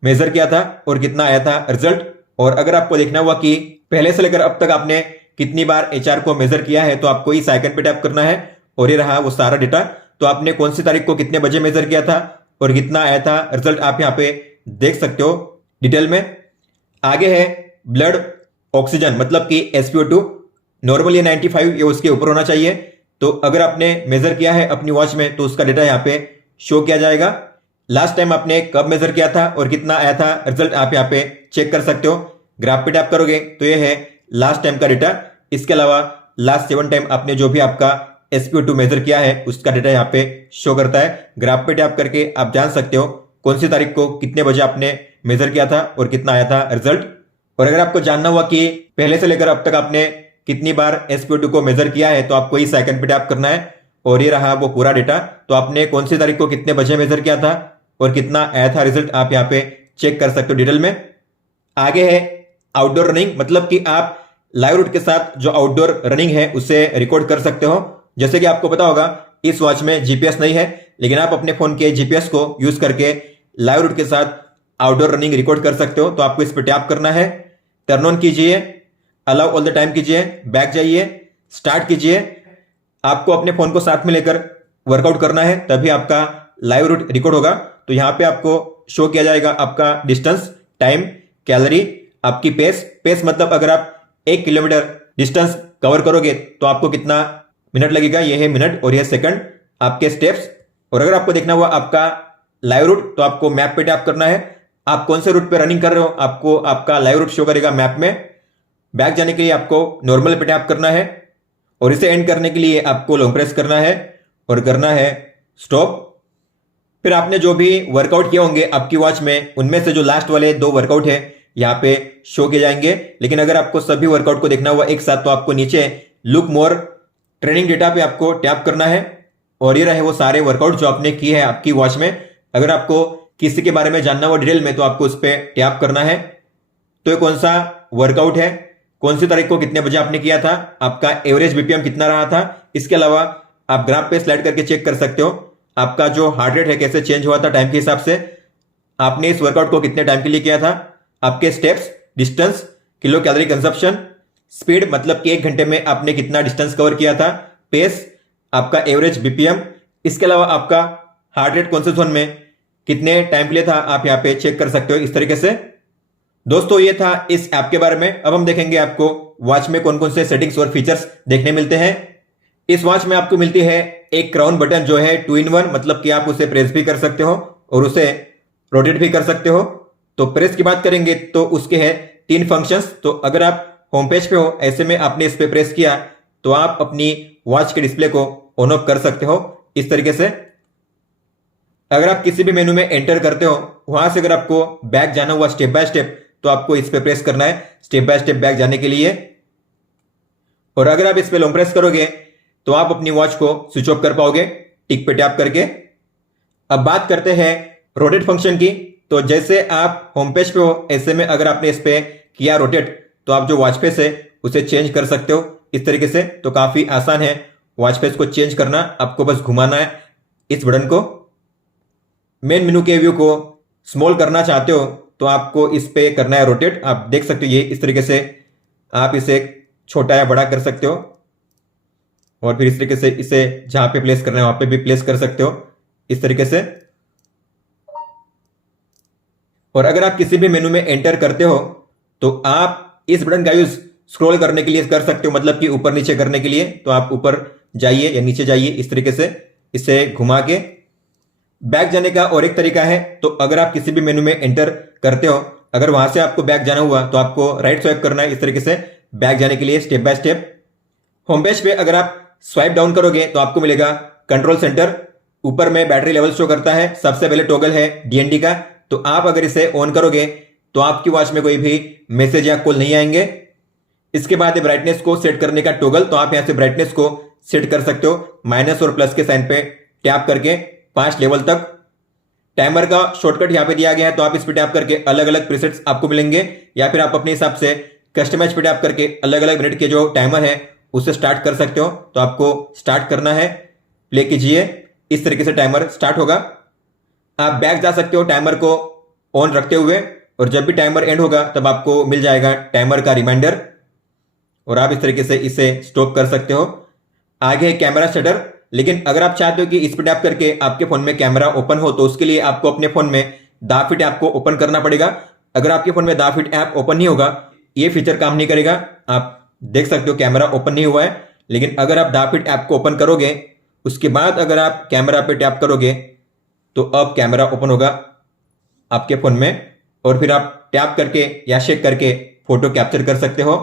मेजर किया था और कितना आया था रिजल्ट। और अगर आपको देखना हुआ कि पहले से लेकर अब तक आपने कितनी बार एचआर को मेजर किया है तो आपको इस आइकन पे टैप करना है और ये रहा वो सारा डेटा। तो आपने कौन सी तारीख को कितने बजे मेजर किया था और कितना आया था रिजल्ट, आप यहाँ पे देख सकते हो डिटेल में। आगे है ब्लड ऑक्सीजन, मतलब कि SpO2। नॉर्मली 95 ये उसके ऊपर होना चाहिए। तो अगर आपने मेजर किया है अपनी वॉच में तो उसका डेटा यहाँ पे शो किया जाएगा। लास्ट टाइम आपने कब मेजर किया था और कितना आया था रिजल्ट, आप यहाँ पे चेक कर सकते हो। ग्राफ पे टैप करोगे तो ये है लास्ट टाइम का डेटा। इसके अलावा लास्ट 7 टाइम आपने जो भी आपका SpO2 मेजर किया है उसका डेटा यहाँ पे शो करता है। ग्राफ पे टैप करके आप जान सकते हो कौन सी तारीख को कितने बजे आपने मेजर किया था और कितना आया था रिजल्ट। और अगर आपको जानना हुआ कि पहले से लेकर अब तक आपने कितनी बार SpO2 को मेजर किया है तो आपको इस आइकन पे टैप करना है और ये रहा वो पूरा डेटा। तो आपने कौन सी तारीख को कितने बजे मेजर किया था और कितना आया था रिजल्ट, आप यहाँ पे चेक कर सकते हो डिटेल में। आगे है आउटडोर रनिंग, मतलब कि आप लाइव रूट के साथ जो आउटडोर रनिंग है उसे रिकॉर्ड कर सकते हो। जैसे कि आपको पता होगा इस वॉच में जीपीएस नहीं है, लेकिन आप अपने फोन के जीपीएस को यूज करके लाइव रूट के साथ आउटडोर रनिंग रिकॉर्ड कर सकते हो। तो आपको इस पर टैप करना है, टर्न ऑन कीजिए, अलाउ ऑल द टाइम कीजिए, बैक जाइए, स्टार्ट कीजिए। आपको अपने फोन को साथ में लेकर वर्कआउट करना है तभी आपका लाइव रूट रिकॉर्ड होगा। तो यहाँ पे आपको शो किया जाएगा आपका डिस्टेंस, टाइम, कैलोरी, आपकी पेस मतलब अगर आप 1 किलोमीटर डिस्टेंस कवर करोगे तो आपको कितना मिनट लगेगा, यह है मिनट और यह सेकंड। आपके स्टेप्स, और अगर आपको देखना हुआ आपका लाइव रूट तो आपको मैप पे टैप करना है। आप कौन से रूट पे रनिंग कर रहे हो आपको आपका लाइव रूट शो करेगा मैप में। बैक जाने के लिए आपको नॉर्मल पे टैप करना है और इसे एंड करने के लिए आपको लॉन्ग प्रेस करना है और करना है स्टॉप। फिर आपने जो भी वर्कआउट किए होंगे आपकी वॉच में उनमें से जो लास्ट वाले 2 वर्कआउट है यहाँ पे शो किए जाएंगे। लेकिन अगर आपको सभी वर्कआउट को देखना हुआ एक साथ तो आपको नीचे लुक मोर ट्रेनिंग डेटा पे आपको टैप करना है और ये रहे वो सारे वर्कआउट जो आपने किए हैं आपकी वॉच में। अगर आपको किसी के बारे में जानना हुआ डिटेल में तो आपको उस पर टैप करना है। तो ये कौन सा वर्कआउट है, कौन सी तारीख को कितने बजे आपने किया था, आपका एवरेज बीपीएम कितना रहा था। इसके अलावा आप ग्राफ पे स्लाइड करके चेक कर सकते हो आपका जो हार्ट रेट है कैसे चेंज हुआ था टाइम के हिसाब से, आपने इस वर्कआउट को कितने टाइम के लिए किया था, आपके steps, distance, kilo calorie consumption, speed मतलब कि 1 घंटे में आपने कितना डिस्टेंस कवर किया था, पेस, आपका एवरेज बीपीएम। इसके अलावा आपका हार्ट रेट कौन से जोन में कितने टाइम के लिए था, आप यहाँ पे चेक कर सकते हो इस तरीके से। दोस्तों ये था इस ऐप के बारे में। अब हम देखेंगे आपको वॉच में कौन कौन से सेटिंग्स और फीचर्स देखने मिलते हैं। इस वॉच में आपको मिलती है एक क्राउन बटन जो है 2 in 1, मतलब कि आप उसे प्रेस भी कर सकते हो और उसे रोटेट भी कर सकते हो। तो प्रेस की बात करेंगे तो उसके हैं 3 फंक्शंस। तो अगर आप होम पेज पे हो, ऐसे में आपने इस पे प्रेस किया तो आप अपनी वॉच के डिस्प्ले को ऑन ऑफ कर सकते हो इस तरीके से। अगर आप किसी भी मेनू में एंटर करते हो वहां से अगर आपको बैक जाना हुआ स्टेप बाय स्टेप तो आपको इस पे प्रेस करना है स्टेप बाय स्टेप बैक जाने के लिए। और अगर आप इस पे लॉन्ग प्रेस करोगे तो आप अपनी वॉच को स्विच ऑफ कर पाओगे टिक पे टैप करके। अब बात करते हैं रोटेट फंक्शन की। तो जैसे आप होम पेज पे हो, ऐसे में अगर आपने इस पे किया रोटेट तो आप जो वॉच फेस है उसे चेंज कर सकते हो इस तरीके से। तो काफी आसान है वॉच फेस को चेंज करना, आपको बस घुमाना है इस बटन को। मेन मेनू के व्यू को स्मॉल करना चाहते हो तो आपको इस पे करना है रोटेट। आप देख सकते हो ये इस तरीके से आप इसे छोटा या बड़ा कर सकते हो, और फिर इस तरीके से इसे जहां पे प्लेस करना है वहां पे भी प्लेस कर सकते हो इस तरीके से। और अगर आप किसी भी मेनू में एंटर करते हो तो आप इस बटन का यूज स्क्रॉल करने के लिए कर सकते हो, मतलब कि ऊपर नीचे करने के लिए। तो आप ऊपर जाइए या नीचे जाइए इस तरीके से, इसे घुमा के। बैक जाने का और एक तरीका है, तो अगर आप किसी भी मेनू में एंटर करते हो, अगर वहां से आपको बैक जाना हुआ तो आपको राइट स्वाइप करना है इस तरीके से बैक जाने के लिए step by step. Home page पे अगर आप स्वाइप डाउन करोगे तो आपको मिलेगा कंट्रोल सेंटर। ऊपर में बैटरी लेवल शो करता है, सबसे पहले टॉगल है डीएनडी का। तो आप अगर इसे ऑन करोगे तो आपकी वॉच में कोई भी मैसेज या कॉल नहीं आएंगे। इसके बाद ब्राइटनेस को सेट करने का टॉगल, तो आप यहां से ब्राइटनेस को सेट कर सकते हो माइनस और प्लस के साइन पे टैप करके 5 लेवल तक। टाइमर का शॉर्टकट यहां पे दिया गया है, तो आप इस पे टैप करके अलग अलग प्रीसेट्स आपको मिलेंगे, या फिर आप अपने हिसाब से कस्टमाइज पे टैप करके अलग अलग मिनट के जो टाइमर है उससे स्टार्ट कर सकते हो। तो आपको स्टार्ट करना है, प्ले कीजिए, इस तरीके से टाइमर स्टार्ट होगा। आप बैक जा सकते हो टाइमर को ऑन रखते हुए, और जब भी टाइमर एंड होगा तब आपको मिल जाएगा टाइमर का रिमाइंडर, और आप इस तरीके से इसे स्टॉप कर सकते हो। आगे है कैमरा शटर, लेकिन अगर आप चाहते हो कि इस पर टैप करके आपके फोन में कैमरा ओपन हो तो उसके लिए आपको अपने फोन में दाफिट ऐप को ओपन करना पड़ेगा। अगर आपके फोन में दाफिट ऐप ओपन नहीं होगा ये फीचर काम नहीं करेगा। आप देख सकते हो कैमरा ओपन नहीं हुआ है, लेकिन अगर आप दाफिट ऐप को ओपन करोगे उसके बाद अगर आप कैमरा पे टैप करोगे तो अब कैमरा ओपन होगा आपके फोन में, और फिर आप टैप करके या शेक करके फोटो कैप्चर कर सकते हो।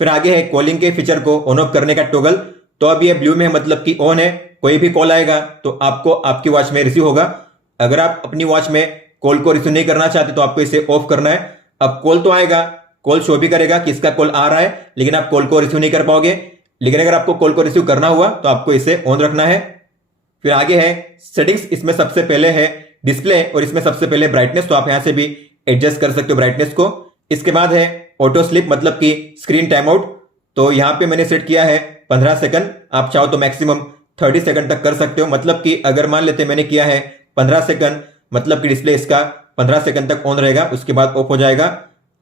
फिर आगे है कॉलिंग के फीचर को ऑन ऑफ करने का टॉगल। तो अब ये ब्लू में मतलब कि ऑन है, कोई भी कॉल आएगा तो आपको आपकी वॉच में रिसीव होगा। अगर आप अपनी वॉच में कॉल को रिसीव नहीं करना चाहते तो आपको इसे ऑफ करना है। अब कॉल तो आएगा, कॉल शो भी करेगा किसका कॉल आ रहा है, लेकिन आप कॉल को रिसीव नहीं कर पाओगे। लेकिन अगर आपको कॉल को रिसीव करना हुआ तो आपको इसे ऑन रखना है। फिर आगे है सेटिंग्स, इसमें सबसे पहले है डिस्प्ले और इसमें सबसे पहले ब्राइटनेस, तो आप यहां से भी एडजस्ट कर सकते हो ब्राइटनेस को। इसके बाद है ऑटो स्लिप मतलब कि स्क्रीन टाइम आउट, तो यहां पे मैंने सेट किया है 15 सेकंड, आप चाहो तो मैक्सिमम 30 सेकंड तक कर सकते हो। मतलब कि अगर मान लेते मैंने किया है 15 सेकंड, मतलब कि डिस्प्ले इसका 15 सेकंड तक ऑन रहेगा, उसके बाद ऑफ हो जाएगा।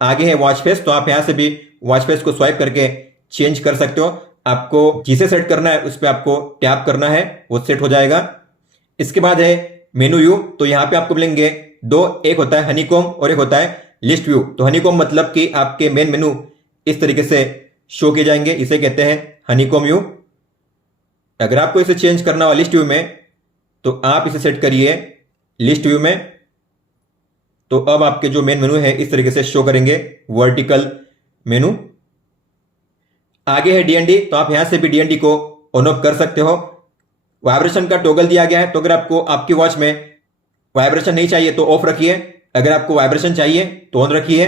आगे है वॉच फेस, तो आप यहां से भी वॉच फेस को स्वाइप करके चेंज कर सकते हो। आपको जिसे सेट करना है उस पर आपको टैप करना है, वो सेट हो जाएगा। इसके बाद है मेनू व्यू, तो यहां पे आपको मिलेंगे दो, एक होता है हनीकॉम और एक होता है लिस्ट व्यू। तो हनीकॉम मतलब कि आपके मेन मेनू इस तरीके से शो किए जाएंगे, इसे कहते हैं हनीकॉम व्यू। अगर आपको इसे चेंज करना हो लिस्ट व्यू में तो आप इसे सेट करिए लिस्ट व्यू में, तो अब आपके जो मेन मेनू है इस तरीके से शो करेंगे वर्टिकल मेनू। आगे है डीएनडी, तो आप यहां से भी डीएनडी को ऑन ऑफ कर सकते हो। वाइब्रेशन का टॉगल दिया गया है, तो अगर आपको आपकी वॉच में वाइब्रेशन नहीं चाहिए तो ऑफ रखिए, अगर आपको वाइब्रेशन चाहिए तो ऑन रखिए।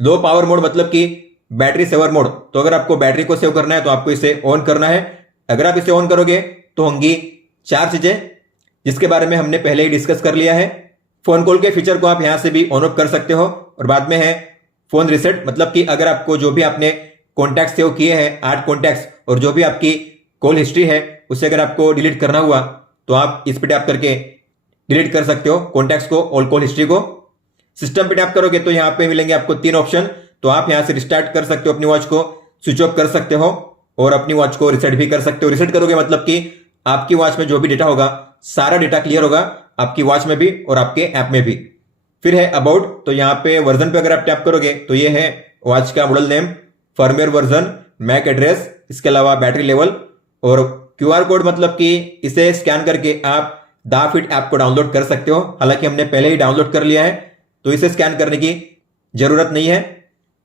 लो पावर मोड मतलब कि बैटरी सेवर मोड, तो अगर आपको बैटरी को सेव करना है तो आपको इसे ऑन करना है। अगर आप इसे ऑन करोगे तो होंगी 4 चीजें जिसके बारे में हमने पहले ही डिस्कस कर लिया है। फोन कॉल के फीचर को आप यहां से भी ऑन ऑफ कर सकते हो, और बाद में है फोन रिसेट, मतलब कि अगर आपको जो भी आपने कॉन्टैक्ट सेव किए हैं 8 कॉन्टैक्ट्स और जो भी आपकी कॉल हिस्ट्री है उसे अगर आपको डिलीट करना हुआ तो आप इस पे टैप करके डिलीट कर सकते हो कॉन्टैक्ट्स को और कॉल हिस्ट्री को। सिस्टम पे टैप करोगे तो यहां पे मिलेंगे आपको 3 ऑप्शन, तो आप यहां से रिस्टार्ट कर सकते हो अपनी वॉच को, स्विच ऑफ कर सकते हो और अपनी वॉच को रिसेट भी कर सकते हो। रिसेट करोगे मतलब कि आपकी वॉच में जो भी डेटा होगा सारा डेटा क्लियर होगा आपकी वॉच में भी और आपके ऐप में भी। फिर है अबाउट, तो यहां पे वर्जन पे अगर आप टैप करोगे तो ये है वॉच का model name, firmware version, MAC address, इसके अलावा बैटरी लेवल और क्यूआर कोड, मतलब कि इसे स्कैन करके आप दाफिट ऐप को डाउनलोड कर सकते हो। हालांकि हमने पहले ही डाउनलोड कर लिया है तो इसे स्कैन करने की जरूरत नहीं है।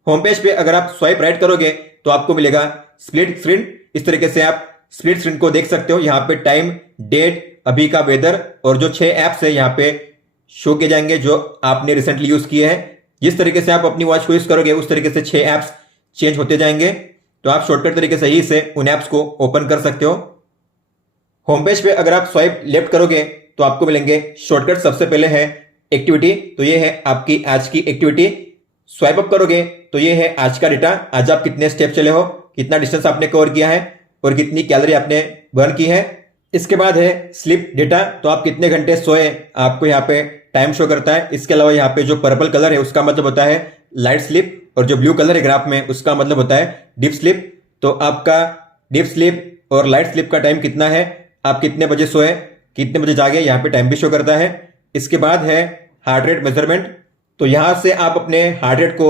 होम पेज पे अगर आप स्वाइप राइट करोगे तो आपको मिलेगा स्प्लिट स्क्रीन, इस तरीके से आप स्प्लिट स्क्रीन को देख सकते हो। यहां पे टाइम, डेट, अभी का वेदर और जो 6 ऐप्स है यहां पे शो किए जाएंगे जो आपने रिसेंटली यूज किए हैं। जिस तरीके से आप अपनी वॉच को यूज करोगे उस तरीके से 6 ऐप्स चेंज होते जाएंगे, तो आप शॉर्टकट तरीके से ही से उन ऐप्स को ओपन कर सकते हो। होम पेज पे अगर आप स्वाइप लेफ्ट करोगे तो आपको मिलेंगे शॉर्टकट। सबसे पहले है एक्टिविटी, तो ये है आपकी आज की एक्टिविटी। स्वाइप अप करोगे तो ये है आज का डेटा। आज आप कितने स्टेप चले हो, कितना डिस्टेंस आपने कवर किया है और कितनी कैलोरी आपने बर्न की है। इसके बाद है स्लीप डेटा, तो आप कितने घंटे सोए आपको यहाँ पे टाइम शो करता है। इसके अलावा यहाँ पे जो पर्पल कलर है उसका मतलब होता है लाइट स्लीप, और जो ब्लू कलर है ग्राफ में उसका मतलब होता है डीप स्लीप। तो आपका डीप स्लीप और लाइट स्लीप का टाइम कितना है, आप कितने बजे सोए, कितने बजे जागे, यहाँ पे टाइम भी शो करता है। इसके बाद है हार्ट रेट मेजरमेंट, तो यहां से आप अपने हार्ट रेट को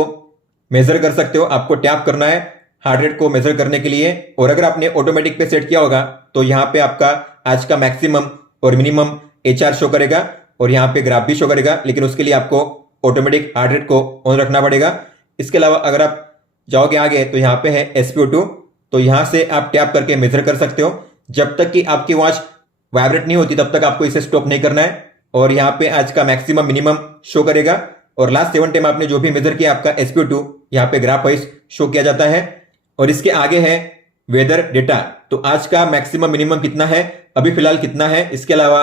मेजर कर सकते हो। आपको टैप करना है हार्ट रेट को मेजर करने के लिए, और अगर आपने ऑटोमेटिक पे सेट किया होगा तो यहाँ पे आपका आज का मैक्सिमम और मिनिमम HR शो करेगा और यहाँ पे ग्राफ भी शो करेगा, लेकिन उसके लिए आपको ऑटोमेटिक हार्ट रेट को ऑन रखना पड़ेगा। इसके अलावा अगर आप जाओगे आगे तो यहाँ पे है SpO2, तो यहां से आप टैप करके मेजर कर सकते हो। जब तक कि आपकी वॉच वाइब्रेट नहीं होती तब तक आपको इसे स्टॉप नहीं करना है, और यहाँ पे आज का मैक्सिमम मिनिमम शो करेगा। और लास्ट 7 टाइम आपने जो भी मेजर किया आपका SpO2 यहाँ पे ग्राफ वाइज शो किया जाता है। और इसके आगे है वेदर डेटा, तो आज का मैक्सिमम मिनिमम कितना है, अभी फिलहाल कितना है। इसके अलावा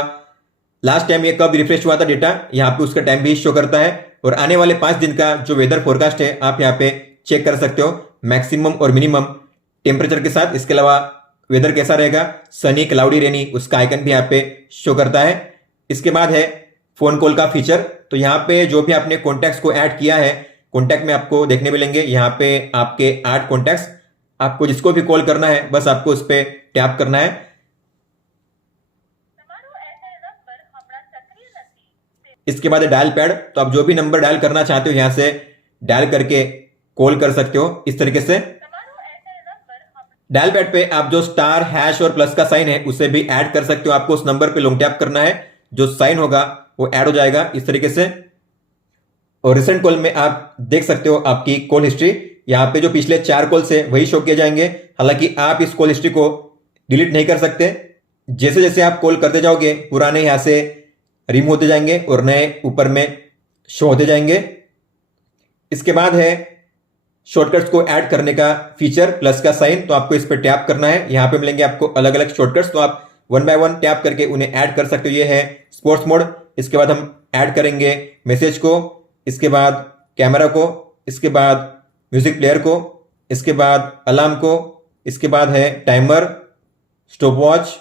लास्ट टाइम ये कब रिफ्रेश हुआ था डेटा, यहाँ पे उसका टाइम भी शो करता है। और आने वाले 5 दिन का जो वेदर फोरकास्ट है आप यहाँ पे चेक कर सकते हो मैक्सिमम और मिनिमम टेम्परेचर के साथ। इसके अलावा वेदर कैसा रहेगा, सनी, क्लाउडी, रेनी, उसका आइकन भी यहाँ पे शो करता है। इसके बाद है फोन कॉल का फीचर, तो यहाँ पे जो भी आपने कॉन्टैक्ट्स को ऐड किया है कॉन्टैक्ट में आपको देखने मिलेंगे। यहाँ पे आपके 8 कॉन्टैक्ट्स, आपको जिसको भी कॉल करना है बस आपको उस पर टैप करना है। इसके बाद है डायल पैड, तो आप जो भी नंबर डायल करना चाहते हो यहाँ से डायल करके कॉल कर सकते हो इस तरीके से। डायल पैड पे आप जो स्टार, हैश और प्लस का साइन है उसे भी ऐड कर सकते हो। आपको उस नंबर पे लॉन्ग टैप करना है, जो साइन होगा वो ऐड हो जाएगा इस तरीके से। और रिसेंट कॉल में आप देख सकते हो आपकी कॉल हिस्ट्री, यहाँ पे जो पिछले 4 कॉल्स है वही शो किए जाएंगे। हालांकि आप इस कॉल हिस्ट्री को डिलीट नहीं कर सकते। जैसे जैसे आप कॉल करते जाओगे पुराने यहाँ से रिमूव होते जाएंगे और नए ऊपर में शो होते जाएंगे। इसके बाद है शॉर्टकट्स को ऐड करने का फीचर, प्लस का साइन, तो आपको इस पर टैप करना है। यहाँ पे मिलेंगे आपको अलग अलग शॉर्टकट्स, तो आप 1 बाय 1 टैप करके उन्हें ऐड कर सकते हो। ये है स्पोर्ट्स मोड, इसके बाद हम ऐड करेंगे मैसेज को, इसके बाद कैमरा को, इसके बाद म्यूजिक प्लेयर को, इसके बाद अलार्म को, इसके बाद है टाइमर, स्टॉप वॉच,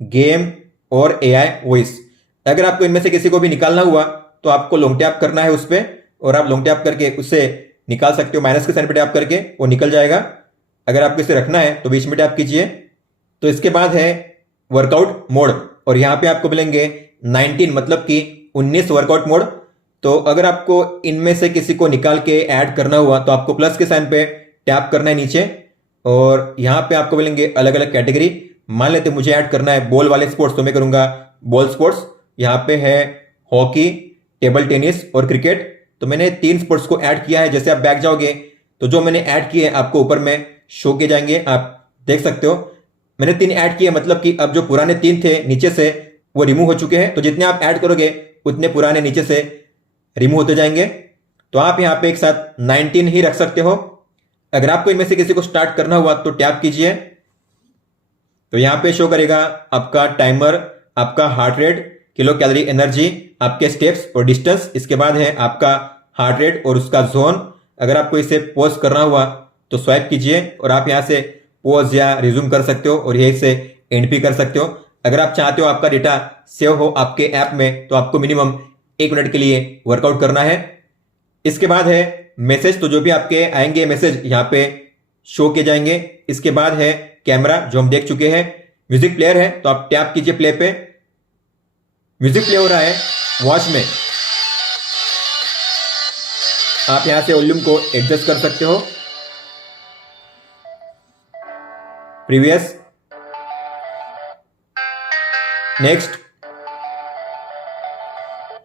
गेम और AI वॉइस। अगर आपको इनमें से किसी को भी निकालना हुआ तो आपको लॉन्ग टैप करना है उस पर, और आप लॉन्ग टैप करके उससे निकाल सकते हो। माइनस के साइन पे टैप करके वो निकल जाएगा। अगर आपको इसे रखना है तो बीच में टैप कीजिए। तो इसके बाद है वर्कआउट मोड, और यहाँ पे आपको मिलेंगे 19 मतलब कि 19 वर्कआउट मोड। तो अगर आपको इनमें से किसी को निकाल के ऐड करना हुआ तो आपको प्लस के साइन पे टैप करना है नीचे, और यहाँ पे आपको मिलेंगे अलग अलग कैटेगरी। मान लेते मुझे ऐड करना है बॉल वाले स्पोर्ट्स, तो मैं करूंगा बॉल स्पोर्ट्स। यहाँ पे है हॉकी, टेबल टेनिस और क्रिकेट, तो मैंने 3 स्पोर्ट्स को ऐड किया है। जैसे आप बैक जाओगे तो जो मैंने ऐड किए आपको ऊपर में शो किए जाएंगे, आप देख सकते हो। मैंने 3 ऐड किए, मतलब कि अब जो पुराने 3 थे नीचे से वो रिमूव हो चुके हैं। तो जितने आप ऐड करोगे उतने पुराने नीचे से रिमूव होते जाएंगे। तो आप यहाँ पे एक साथ 19 ही रख सकते हो। अगर आपको इनमें से किसी को स्टार्ट करना हुआ तो टैप कीजिए, तो यहाँ पे शो करेगा आपका टाइमर, आपका heart rate, kilo calorie energy, आपके स्टेप्स और डिस्टेंस। इसके बाद है आपका हार्ट रेट और उसका जोन। अगर आपको इसे पॉज करना हुआ तो स्वाइप कीजिए और आप यहाँ से पॉज या रिज्यूम कर सकते हो, और यहीं से एंड भी कर सकते हो। अगर आप चाहते हो आपका डेटा सेव हो आपके ऐप में तो आपको मिनिमम 1 मिनट के लिए वर्कआउट करना है। इसके बाद है मैसेज, तो जो भी आपके आएंगे मैसेज यहाँ पे शो किए जाएंगे। इसके बाद है कैमरा, जो हम देख चुके हैं। म्यूजिक प्लेयर है तो आप टैप कीजिए प्ले पे, म्यूजिक प्ले हो रहा है वॉच में। आप यहां से वॉल्यूम को एडजस्ट कर सकते हो। Previous, next.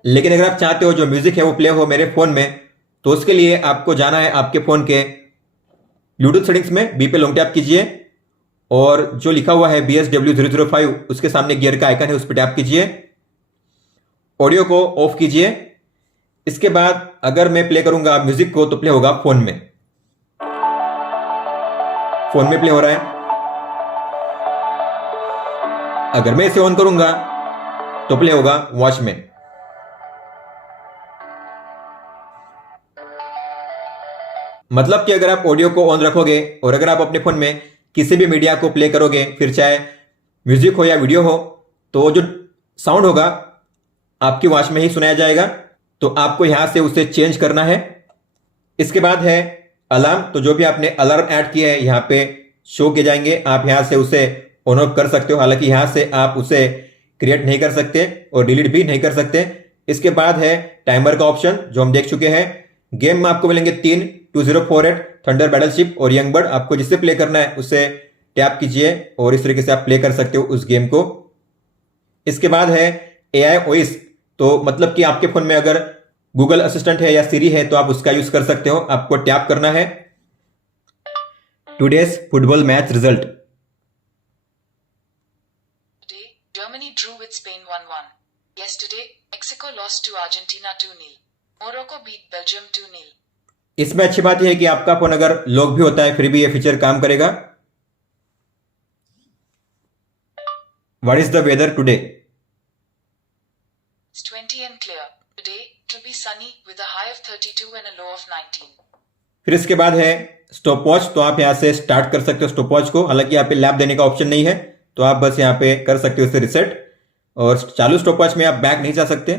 लेकिन अगर आप चाहते हो जो म्यूजिक है वो प्ले हो मेरे फोन में, तो उसके लिए आपको जाना है आपके फोन के ब्लूटूथ सेटिंग्स में, बी पे लॉन्ग टैप कीजिए और जो लिखा हुआ है BSW005 उसके सामने गियर का आइकन है उस पर टैप कीजिए। ऑडियो को ऑफ कीजिए। इसके बाद अगर मैं प्ले करूंगा म्यूजिक को तो प्ले होगा फोन में, प्ले हो रहा है। अगर मैं इसे ऑन करूंगा तो प्ले होगा वॉच में। मतलब कि अगर आप ऑडियो को ऑन रखोगे और अगर आप अपने फोन में किसी भी मीडिया को प्ले करोगे, फिर चाहे म्यूजिक हो या वीडियो हो, तो जो साउंड होगा आपकी वॉच में ही सुनाया जाएगा। तो आपको यहां से उसे चेंज करना है। इसके बाद है अलार्म। तो जो भी आपने अलार्म ऐड किया है यहां पे शो किए जाएंगे। आप यहां से उसे ऑन ऑफ कर सकते हो। हालांकि यहां से आप उसे क्रिएट नहीं कर सकते और डिलीट भी नहीं कर सकते। इसके बाद है टाइमर का ऑप्शन, जो हम देख चुके हैं। गेम में आपको मिलेंगे 3, 2048, थंडर बैटलशिप और यंग बर्ड। आपको जिससे प्ले करना है उसे टैप कीजिए और इस तरीके से आप प्ले कर सकते हो उस गेम को। इसके बाद है AI वॉइस। तो मतलब कि आपके फोन में अगर गूगल असिस्टेंट है या सीरी है तो आप उसका यूज कर सकते हो। आपको टैप करना है today's football match result. Germany drew with Spain 1-1. Yesterday, Mexico lost to Argentina 2-0. Morocco beat Belgium 2-0. इसमें अच्छी बात यह है कि आपका फोन अगर लॉक भी होता है फिर भी यह फीचर काम करेगा। What is the weather today? It's 20 and clear. Today, it will be sunny with a high of 32 and a low of 19. फिर इसके बाद है स्टॉप वॉच। तो आप यहां से स्टार्ट कर सकते हो स्टॉप वॉच को। हालांकि यहाँ पे लैप देने का ऑप्शन नहीं है, तो आप बस यहाँ पे कर सकते हो इसे रिसेट। और चालू स्टॉप वॉच में आप बैक नहीं जा सकते।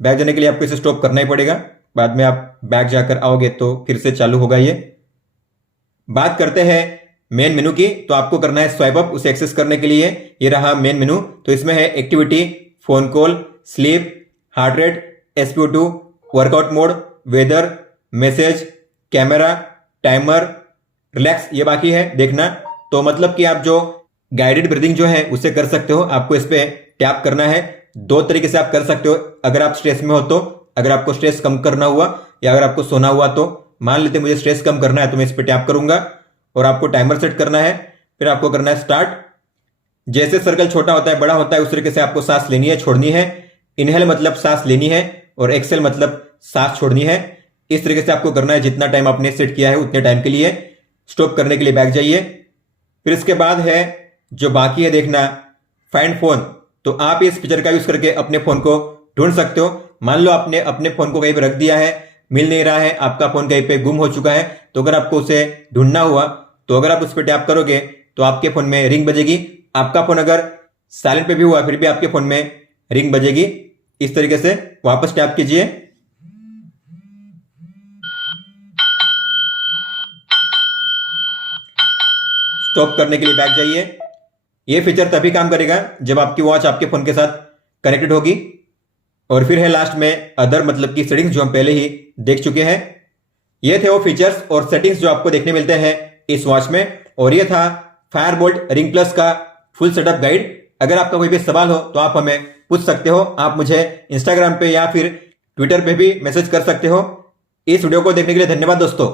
बैक जाने के लिए आपको इसे स्टॉप करना ही पड़ेगा। बाद में आप बैक जाकर आओगे तो फिर से चालू होगा ये। बात करते हैं मेन मेनू की। तो आपको करना है स्वाइप अप उसे एक्सेस करने के लिए। ये रहा मेन मेनू। तो इसमें है activity, phone call, sleep, heart rate, SPO2, workout mode, weather, message, camera, timer, relax, ये बाकी है देखना। तो मतलब कि आप जो गाइडेड ब्रीदिंग जो है उसे कर सकते हो। आपको इस पे टैप करना है। 2 तरीके से आप कर सकते हो। अगर आप स्ट्रेस में हो तो, अगर आपको स्ट्रेस कम करना हुआ या अगर आपको सोना हुआ तो। मान लेते मुझे स्ट्रेस कम करना है तो मैं इस पे टैप करूंगा और आपको टाइमर सेट करना है। फिर आपको करना है स्टार्ट। जैसे सर्कल छोटा होता है बड़ा होता है उस तरीके से आपको सांस लेनी है, छोड़नी है। इनहेल मतलब सांस लेनी है और एक्सेल मतलब सांस छोड़नी है। इस तरीके से आपको करना है। जितना टाइम आपने सेट किया है उतने टाइम के लिए। स्टॉप करने के लिए बैक जाइए। फिर इसके बाद है जो बाकी है देखना, फाइंड फोन। तो आप इस फीचर का यूज करके अपने फोन को ढूंढ सकते हो। मान लो आपने अपने फोन को कहीं पर रख दिया है, मिल नहीं रहा है, आपका फोन कहीं पे गुम हो चुका है। तो अगर आपको उसे ढूंढना हुआ तो अगर आप उस पर टैप करोगे तो आपके फोन में रिंग बजेगी। आपका फोन अगर साइलेंट पे भी हुआ फिर भी आपके फोन में रिंग बजेगी। इस तरीके से वापस टैप कीजिए। स्टॉप करने के लिए बैक जाइए। यह फीचर तभी काम करेगा जब आपकी वॉच आपके फोन के साथ कनेक्टेड होगी। और फिर है लास्ट में अदर, मतलब की सेटिंग्स, जो हम पहले ही देख चुके हैं। ये थे वो फीचर्स और सेटिंग्स जो आपको देखने मिलते हैं इस वॉच में। और ये था फायरबोल्ट रिंग प्लस का फुल सेटअप गाइड। अगर आपका कोई भी सवाल हो तो आप हमें पूछ सकते हो। आप मुझे इंस्टाग्राम पे या फिर ट्विटर पे भी मैसेज कर सकते हो। इस वीडियो को देखने के लिए धन्यवाद दोस्तों।